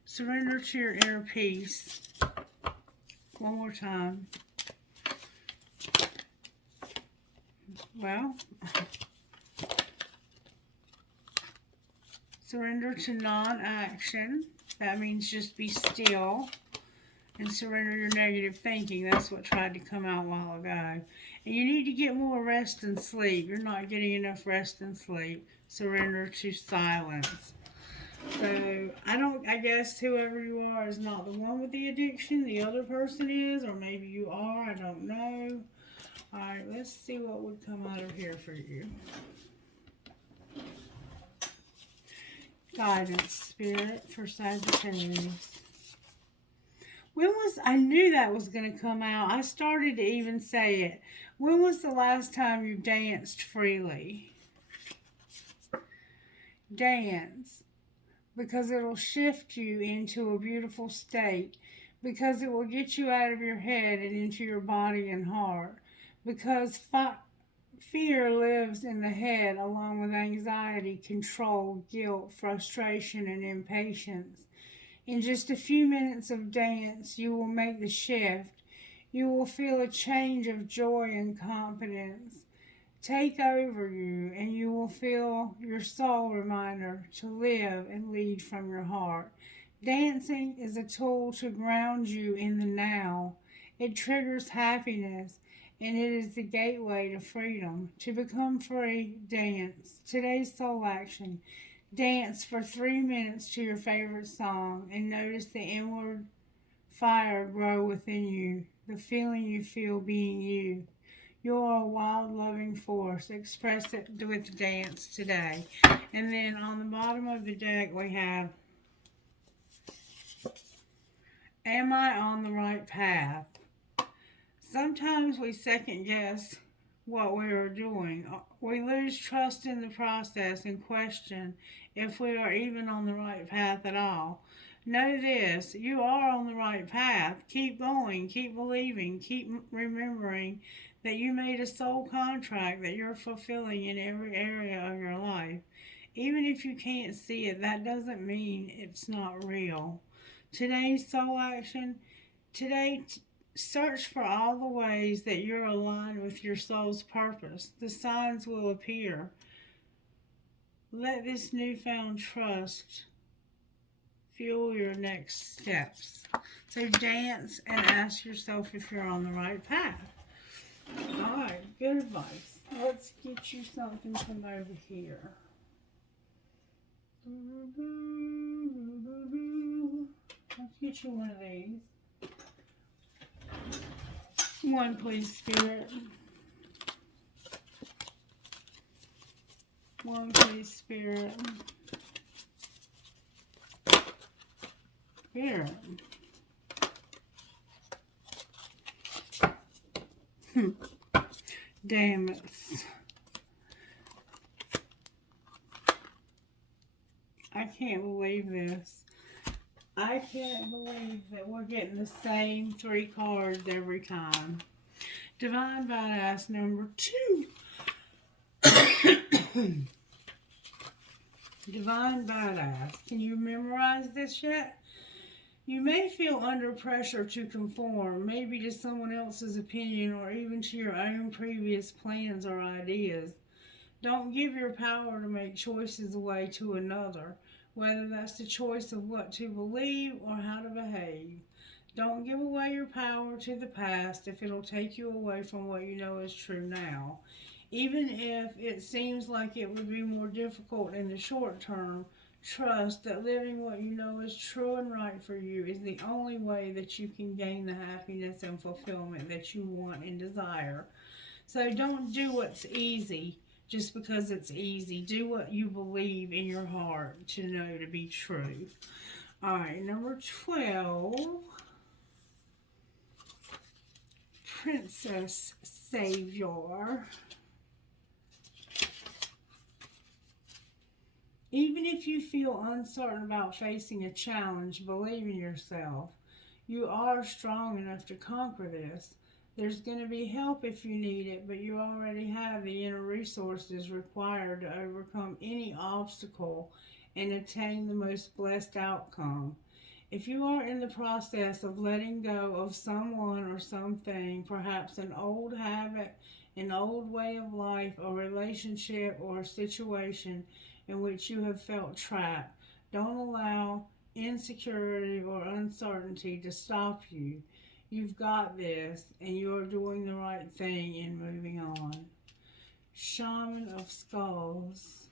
Surrender to your inner peace. One more time. Well, surrender to non-action. That means just be still and surrender your negative thinking. That's what tried to come out a while ago. And you need to get more rest and sleep. You're not getting enough rest and sleep. Surrender to silence. So, I guess whoever you are is not the one with the addiction. The other person is, or maybe you are. I don't know. Alright, let's see what would come out of here for you. Guidance, Spirit, for Sagittarius. I knew that was going to come out. I started to even say it. When was the last time you danced freely? Dance. because it'll shift you into a beautiful state, because it will get you out of your head and into your body and heart, because fear lives in the head along with anxiety, control, guilt, frustration, and impatience. In just a few minutes of dance, you will make the shift. You will feel a change of joy and confidence take over you, and you will feel your soul reminder to live and lead from your heart. Dancing is a tool to ground you in the now. It triggers happiness, and it is the gateway to freedom. To become free, dance. Today's soul action. Dance for 3 minutes to your favorite song and notice the inward fire grow within you, the feeling you feel being you. You're a wild, loving force. Express it with dance today. And then on the bottom of the deck, we have, am I on the right path? Sometimes we second guess what we are doing. We lose trust in the process and question if we are even on the right path at all. Know this, you are on the right path. Keep going, keep believing, keep remembering that you made a soul contract that you're fulfilling in every area of your life. Even if you can't see it, that doesn't mean it's not real. Today's soul action, today search for all the ways that you're aligned with your soul's purpose. The signs will appear. Let this newfound trust fuel your next steps. So dance and ask yourself if you're on the right path. All right, good advice. Let's get you something from over here. Let's get you one of these. One, please, Spirit. One, please, Spirit. Spirit. Damn it. I can't believe this. I can't believe that we're getting the same 3 cards every time. Divine Badass number 2. Divine Badass. Can you memorize this yet? You may feel under pressure to conform, maybe to someone else's opinion or even to your own previous plans or ideas. Don't give your power to make choices away to another, whether that's the choice of what to believe or how to behave. Don't give away your power to the past if it'll take you away from what you know is true now. Even if it seems like it would be more difficult in the short term, trust that living what you know is true and right for you is the only way that you can gain the happiness and fulfillment that you want and desire. So don't do what's easy just because it's easy. Do what you believe in your heart to know to be true. All right, number 12. Princess Savior. Even if you feel uncertain about facing a challenge, believe in yourself. You are strong enough to conquer this. There's going to be help if you need it, but you already have the inner resources required to overcome any obstacle and attain the most blessed outcome. If you are in the process of letting go of someone or something, perhaps an old habit, an old way of life, a relationship, or a situation in which you have felt trapped, don't allow insecurity or uncertainty to stop you. You've got this, and you are doing the right thing in moving on. Shaman of Skulls.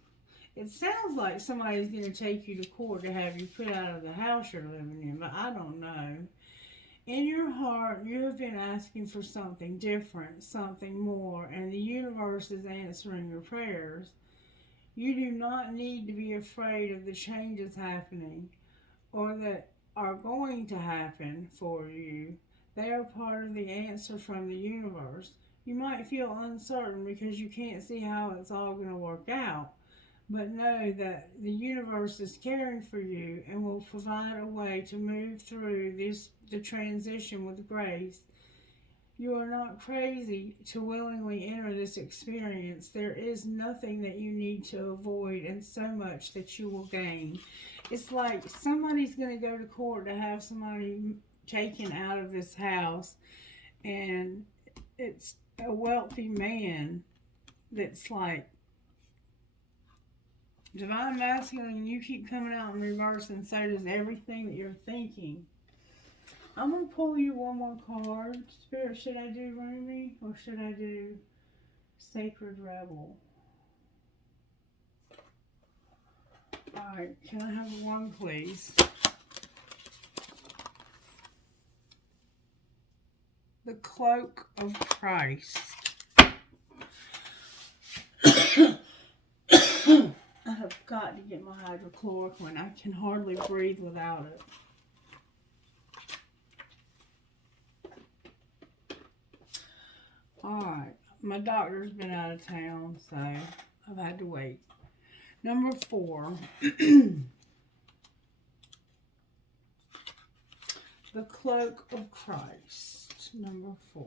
It sounds like somebody's going to take you to court to have you put out of the house you're living in, but I don't know. In your heart, you have been asking for something different, something more, and the universe is answering your prayers. You do not need to be afraid of the changes happening or that are going to happen for you. They are part of the answer from the universe. You might feel uncertain because you can't see how it's all going to work out, But know that the universe is caring for you and will provide a way to move through the transition with grace. You are not crazy to willingly enter this experience. There is nothing that you need to avoid and so much that you will gain. It's like somebody's going to go to court to have somebody taken out of this house, and it's a wealthy man that's like, divine masculine, you keep coming out in reverse, and so does everything that you're thinking. I'm going to pull you one more card. Spirit, should I do Rumi or should I do Sacred Rebel? Alright, can I have one, please? The Cloak of Christ. I have got to get my hydrochloroquine. I can hardly breathe without it. Alright, my doctor's been out of town, so I've had to wait. Number 4. The Cloak of Christ. Number 4.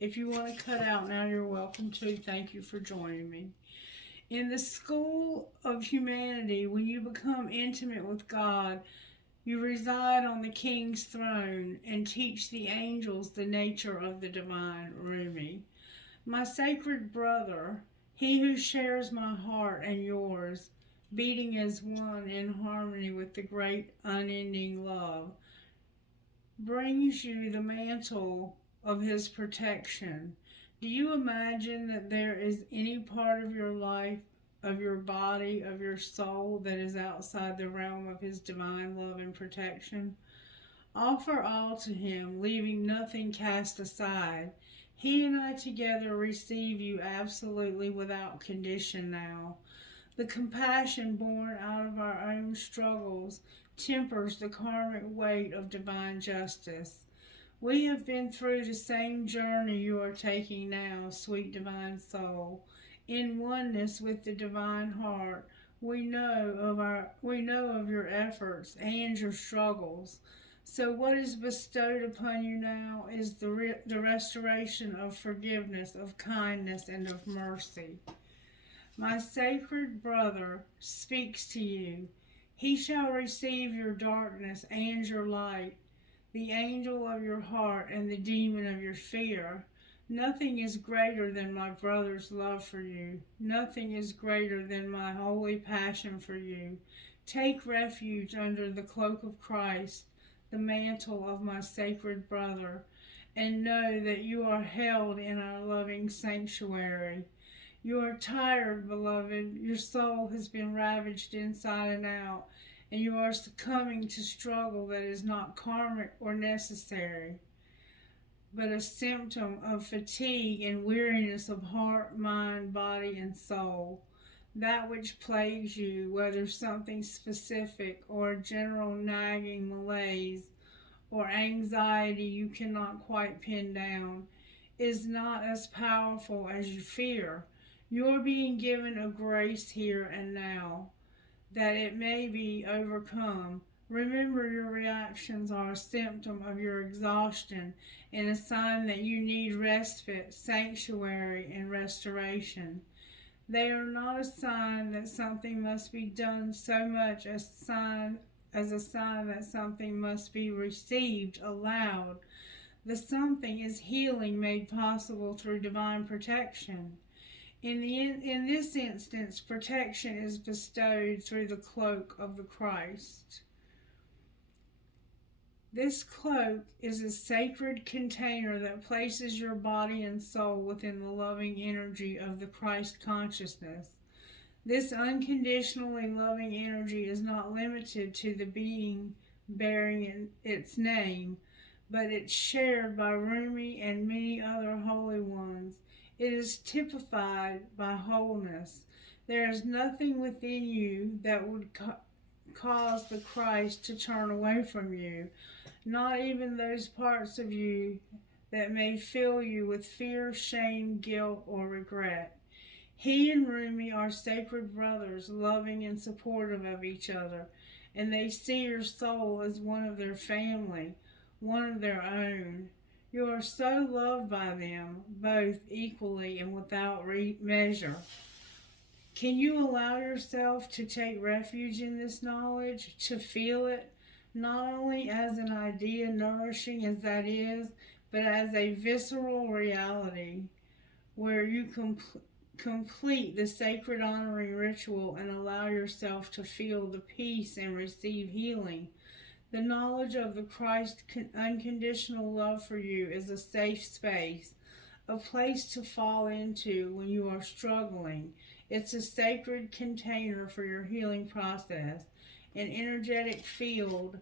If you want to cut out now, you're welcome to. Thank you for joining me. In the school of humanity, when you become intimate with God, you reside on the King's throne and teach the angels the nature of the divine. Rumi. My sacred brother, he who shares my heart and yours, beating as one in harmony with the great unending love, brings you the mantle of his protection. Do you imagine that there is any part of your life, of your body, of your soul that is outside the realm of his divine love and protection? Offer all to him, leaving nothing cast aside. He and I together receive you absolutely without condition now. The compassion born out of our own struggles tempers the karmic weight of divine justice. We have been through the same journey you are taking now, sweet divine soul. In oneness with the divine heart, we know of your efforts and your struggles. So what is bestowed upon you now is the restoration of forgiveness, of kindness, and of mercy. My sacred brother speaks to you. He shall receive your darkness and your light, the angel of your heart and the demon of your fear. Nothing is greater than my brother's love for you. Nothing is greater than my holy passion for you. Take refuge under the cloak of Christ, the mantle of my sacred brother, and know that you are held in our loving sanctuary. You are tired, beloved. Your soul has been ravaged inside and out, and you are succumbing to struggle that is not karmic or necessary, but a symptom of fatigue and weariness of heart, mind, body, and soul. That which plagues you, whether something specific or a general nagging malaise or anxiety you cannot quite pin down, is not as powerful as you fear. You are being given a grace here and now, that it may be overcome. Remember, your reactions are a symptom of your exhaustion and a sign that you need respite, sanctuary, and restoration. They are not a sign that something must be done so much as a sign that something must be received aloud. The something is healing made possible through divine protection. In this instance, protection is bestowed through the cloak of the Christ. This cloak is a sacred container that places your body and soul within the loving energy of the Christ consciousness. This unconditionally loving energy is not limited to the being bearing its name, but it's shared by Rumi and many other holy ones. It is typified by wholeness. There is nothing within you that would cause the Christ to turn away from you, not even those parts of you that may fill you with fear, shame, guilt, or regret. He and Rumi are sacred brothers, loving and supportive of each other, and they see your soul as one of their family, one of their own. You are so loved by them, both equally and without measure. Can you allow yourself to take refuge in this knowledge, to feel it, not only as an idea nourishing as that is, but as a visceral reality where you complete the sacred honoring ritual and allow yourself to feel the peace and receive healing? The knowledge of the Christ's unconditional love for you is a safe space, a place to fall into when you are struggling. It's a sacred container for your healing process, an energetic field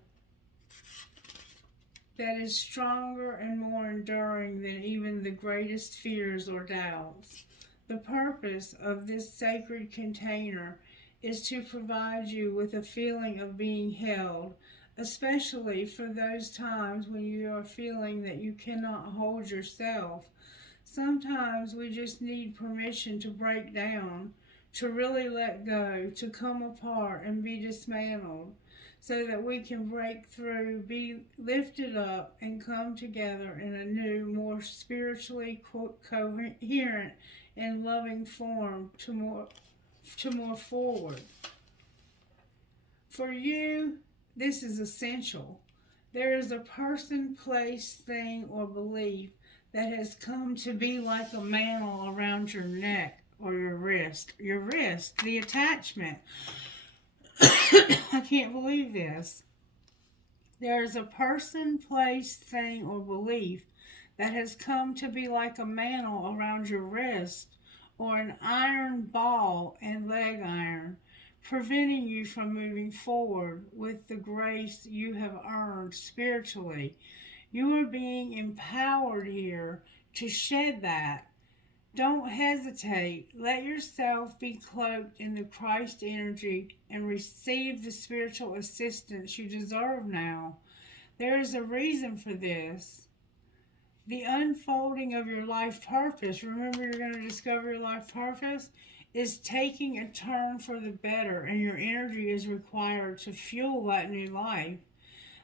that is stronger and more enduring than even the greatest fears or doubts. The purpose of this sacred container is to provide you with a feeling of being held, especially for those times when you are feeling that you cannot hold yourself. Sometimes we just need permission to break down, to really let go, to come apart and be dismantled, so that we can break through, be lifted up, and come together in a new, more spiritually coherent and loving form to more forward. For you, this is essential. There is a person, place, thing, or belief that has come to be like a mantle around your neck or your wrist. Your wrist, the attachment. I can't believe this. There is a person, place, thing, or belief that has come to be like a mantle around your wrist or an iron ball and leg iron, preventing you from moving forward with the grace you have earned spiritually. You are being empowered here to shed that. Don't hesitate. Let yourself be cloaked in the Christ energy and receive the spiritual assistance you deserve now. There is a reason for this. The unfolding of your life purpose, remember you're going to discover your life purpose, is taking a turn for the better, and your energy is required to fuel that new life.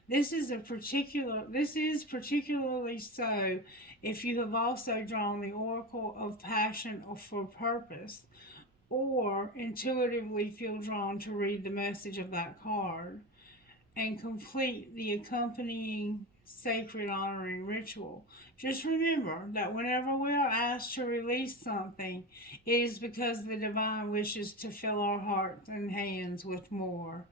This is particularly so if you have also drawn the oracle of passion or for purpose, or intuitively feel drawn to read the message of that card and complete the accompanying sacred honoring ritual. Just remember that whenever we are asked to release something, it is because the divine wishes to fill our hearts and hands with more.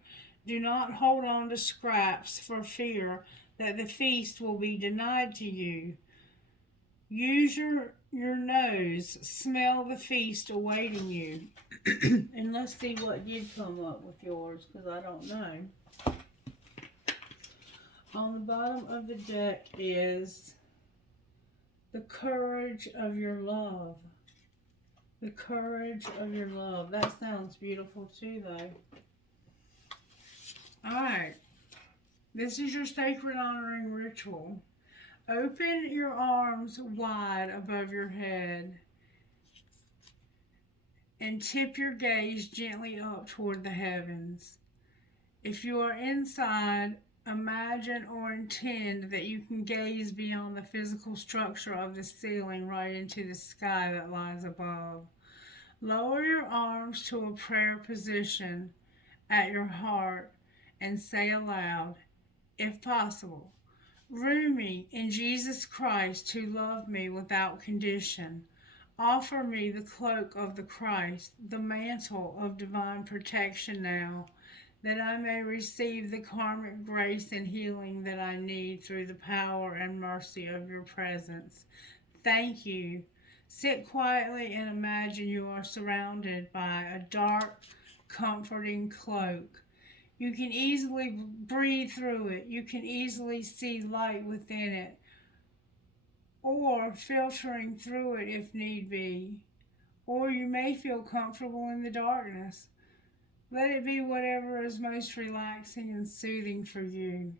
Do not hold on to scraps for fear that the feast will be denied to you. Use your nose, smell the feast awaiting you. And let's see what did come up with yours, because I don't know. On the bottom of the deck is the courage of your love. The courage of your love. That sounds beautiful too, though. Alright, this is your sacred honoring ritual. Open your arms wide above your head and tip your gaze gently up toward the heavens. If you are inside, imagine or intend that you can gaze beyond the physical structure of the ceiling right into the sky that lies above. Lower your arms to a prayer position at your heart and say aloud, if possible, Rumi in Jesus Christ who loved me without condition, offer me the cloak of the Christ, the mantle of divine protection now, that I may receive the karmic grace and healing that I need through the power and mercy of your presence. Thank you. Sit quietly and imagine you are surrounded by a dark, comforting cloak. You can easily breathe through it. You can easily see light within it, or filtering through it if need be. Or you may feel comfortable in the darkness. Let it be whatever is most relaxing and soothing for you.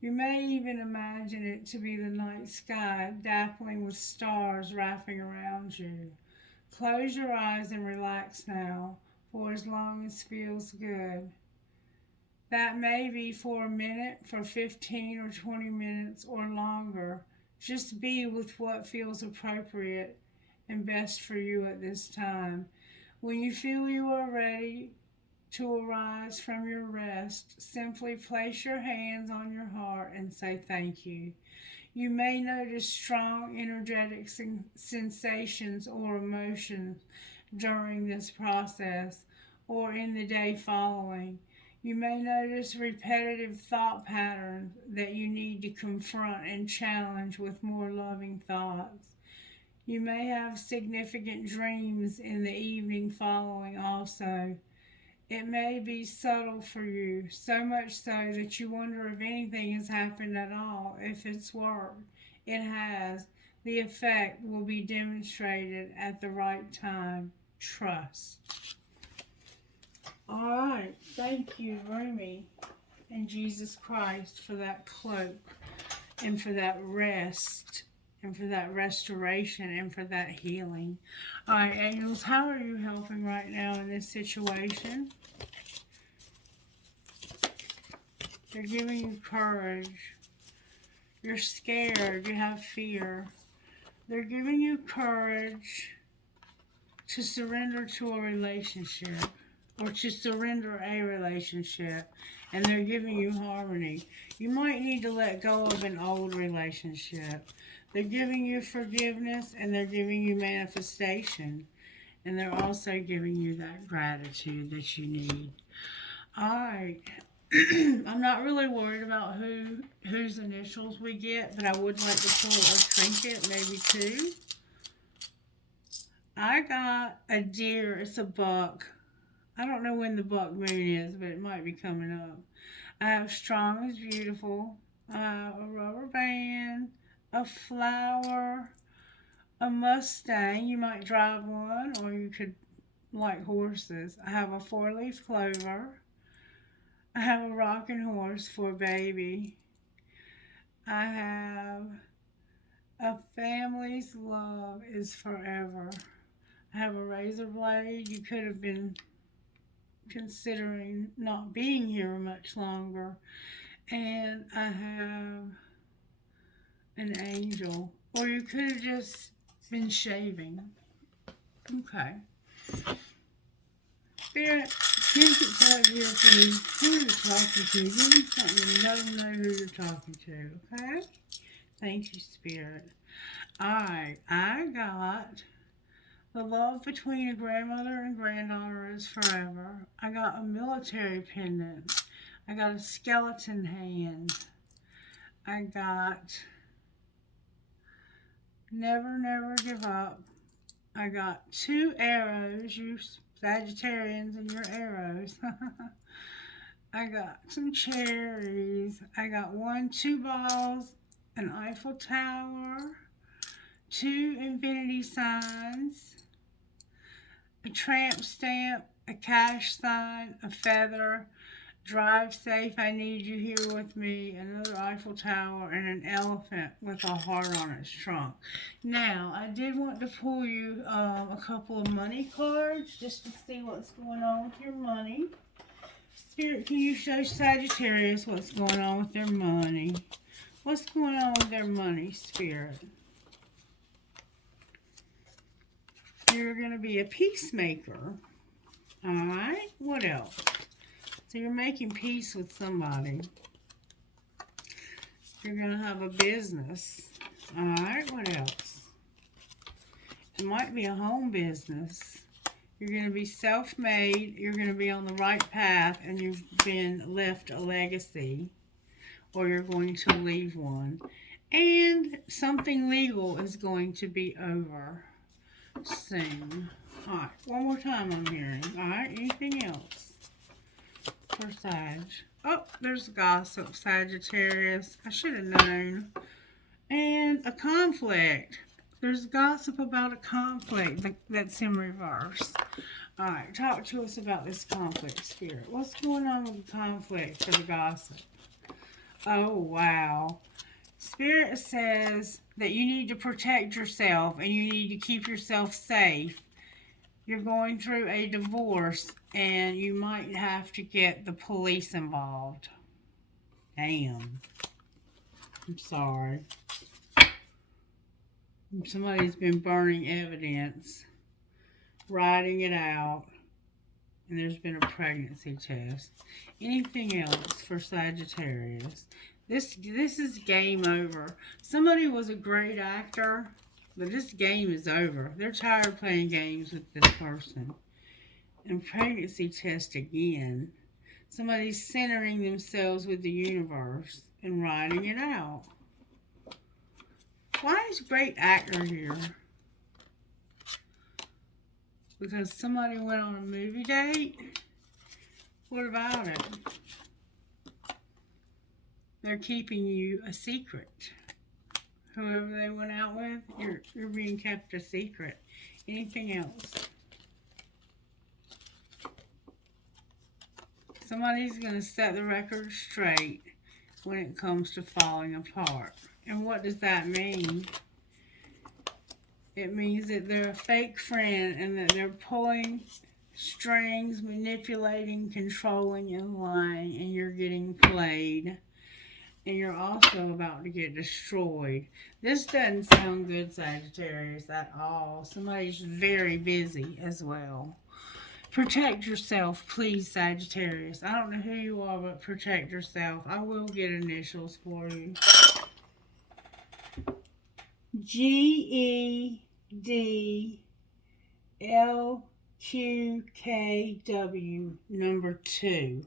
You may even imagine it to be the night sky dappling with stars wrapping around you. Close your eyes and relax now for as long as feels good. That may be for a minute, for 15 or 20 minutes, or longer. Just be with what feels appropriate and best for you at this time. When you feel you are ready to arise from your rest, simply place your hands on your heart and say thank you. You may notice strong energetic sensations or emotions during this process or in the day following. You may notice repetitive thought patterns that you need to confront and challenge with more loving thoughts. You may have significant dreams in the evening following also. It may be subtle for you, so much so that you wonder if anything has happened at all. If it's worked, it has. The effect will be demonstrated at the right time. Trust. All right. Thank you, Rumi and Jesus Christ, for that cloak and for that rest and for that restoration and for that healing. All right, angels, how are you helping right now in this situation? They're giving you courage. You're scared. You have fear. They're giving you courage to surrender to a relationship or to surrender a relationship. And they're giving you harmony. You might need to let go of an old relationship. They're giving you forgiveness and they're giving you manifestation. And they're also giving you that gratitude that you need. All right. I'm not really worried about whose initials we get, but I would like to pull a trinket, maybe two. I got a deer. It's a buck. I don't know when the buck moon is, but it might be coming up. I have strong is beautiful. I have a rubber band, a flower, a Mustang. You might drive one, or you could like horses. I have a four-leaf clover. I have a rocking horse for a baby. I have a family's love is forever. I have a razor blade. You could have been considering not being here much longer. And I have an angel. Or you could have just been shaving. Okay. Spirit, can you tell here, please, who you're talking to? Give me something to let them know who you're talking to, okay? Thank you, Spirit. Alright, I got the love between a grandmother and granddaughter is forever. I got a military pendant. I got a skeleton hand. I got never, never give up. I got two arrows, you Sagittarians and your arrows. I got some cherries. I got two balls, an Eiffel Tower, two infinity signs, a tramp stamp, a cash sign, a feather, drive safe, I need you here with me, another Eiffel Tower, and an elephant with a heart on its trunk. Now, I did want to pull you a couple of money cards just to see what's going on with your money. Spirit, can you show Sagittarius what's going on with their money? What's going on with their money, Spirit? You're going to be a peacemaker. Alright, what else? So you're making peace with somebody. You're going to have a business. Alright, what else? It might be a home business. You're going to be self-made. You're going to be on the right path, and you've been left a legacy, or you're going to leave one. And something legal is going to be over soon. Alright, one more time I'm hearing. Alright, anything else for Sag? Oh, there's gossip, Sagittarius. I should have known. And a conflict. There's gossip about a conflict that's in reverse. Alright, talk to us about this conflict, Spirit. What's going on with the conflict for the gossip? Oh, wow. Spirit says that you need to protect yourself and you need to keep yourself safe. You're going through a divorce and you might have to get the police involved. Damn. I'm sorry. Somebody's been burning evidence, writing it out, and there's been a pregnancy test. Anything else for Sagittarius? This is game over. Somebody was a great actor, but this game is over. They're tired of playing games with this person. And pregnancy test again. Somebody's centering themselves with the universe and writing it out. Why is great actor here? Because somebody went on a movie date? What about it? They're keeping you a secret. Whoever they went out with, you're being kept a secret. Anything else? Somebody's going to set the record straight when it comes to falling apart. And what does that mean? It means that they're a fake friend and that they're pulling strings, manipulating, controlling, and lying, and you're getting played. And you're also about to get destroyed. This doesn't sound good, Sagittarius, at all. Somebody's very busy as well. Protect yourself, please, Sagittarius. I don't know who you are, but protect yourself. I will get initials for you. GEDLQKW, number 2.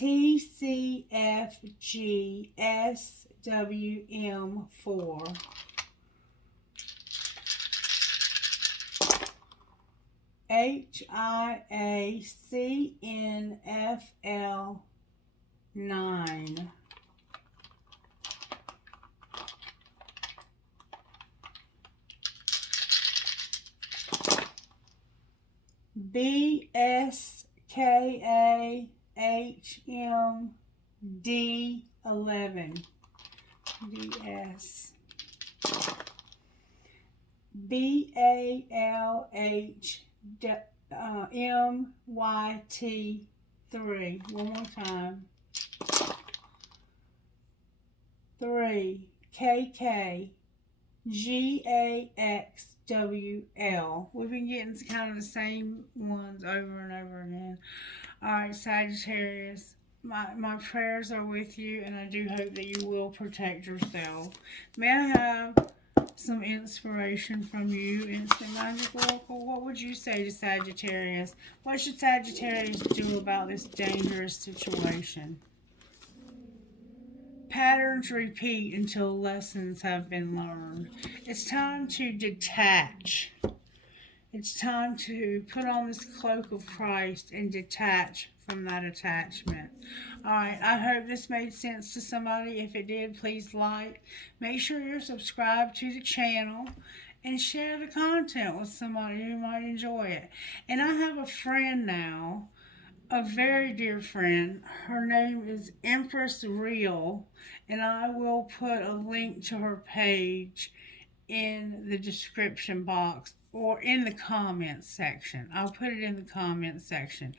TCFGSWM4. HIACNFL9. BSKAHMD11. DS. BALHMYT3. One more time. 3. KKGAXWL. We've been getting kind of the same ones over and over again. Alright, Sagittarius. My prayers are with you, and I do hope that you will protect yourself. May I have some inspiration from you, Instant Magic Oracle? What would you say to Sagittarius? What should Sagittarius do about this dangerous situation? Patterns repeat until lessons have been learned. It's time to detach. It's time to put on this cloak of Christ and detach from that attachment. Alright, I hope this made sense to somebody. If it did, please like. Make sure you're subscribed to the channel and share the content with somebody who might enjoy it. And I have a friend now, a very dear friend. Her name is Empress Real, and I will put a link to her page in the description box or in the comments section. I'll put it in the comments section.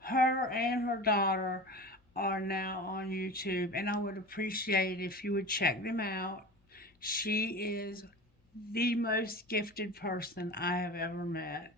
Her and her daughter are now on YouTube, and I would appreciate if you would check them out. She is the most gifted person I have ever met.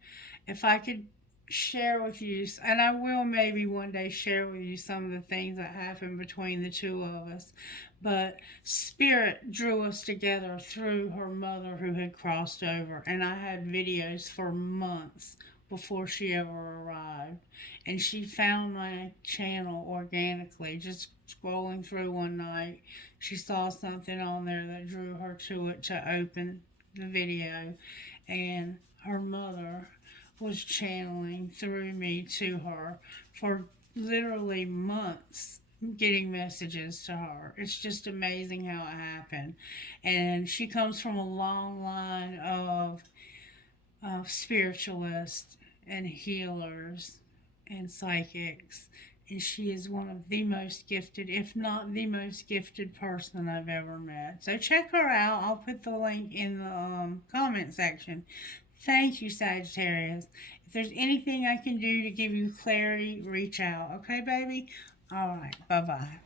If I could share with you, and I will maybe one day share with you some of the things that happened between the two of us, but Spirit drew us together through her mother who had crossed over, and I had videos for months before she ever arrived, and she found my channel organically, just scrolling through one night. She saw something on there that drew her to it to open the video, and her mother was channeling through me to her for literally months, getting messages to her. It's just amazing how it happened. And she comes from a long line of spiritualists and healers and psychics. And she is one of the most gifted, if not the most gifted person I've ever met. So check her out. I'll put the link in the comment section. Thank you, Sagittarius. If there's anything I can do to give you clarity, reach out. Okay, baby? All right. Bye-bye.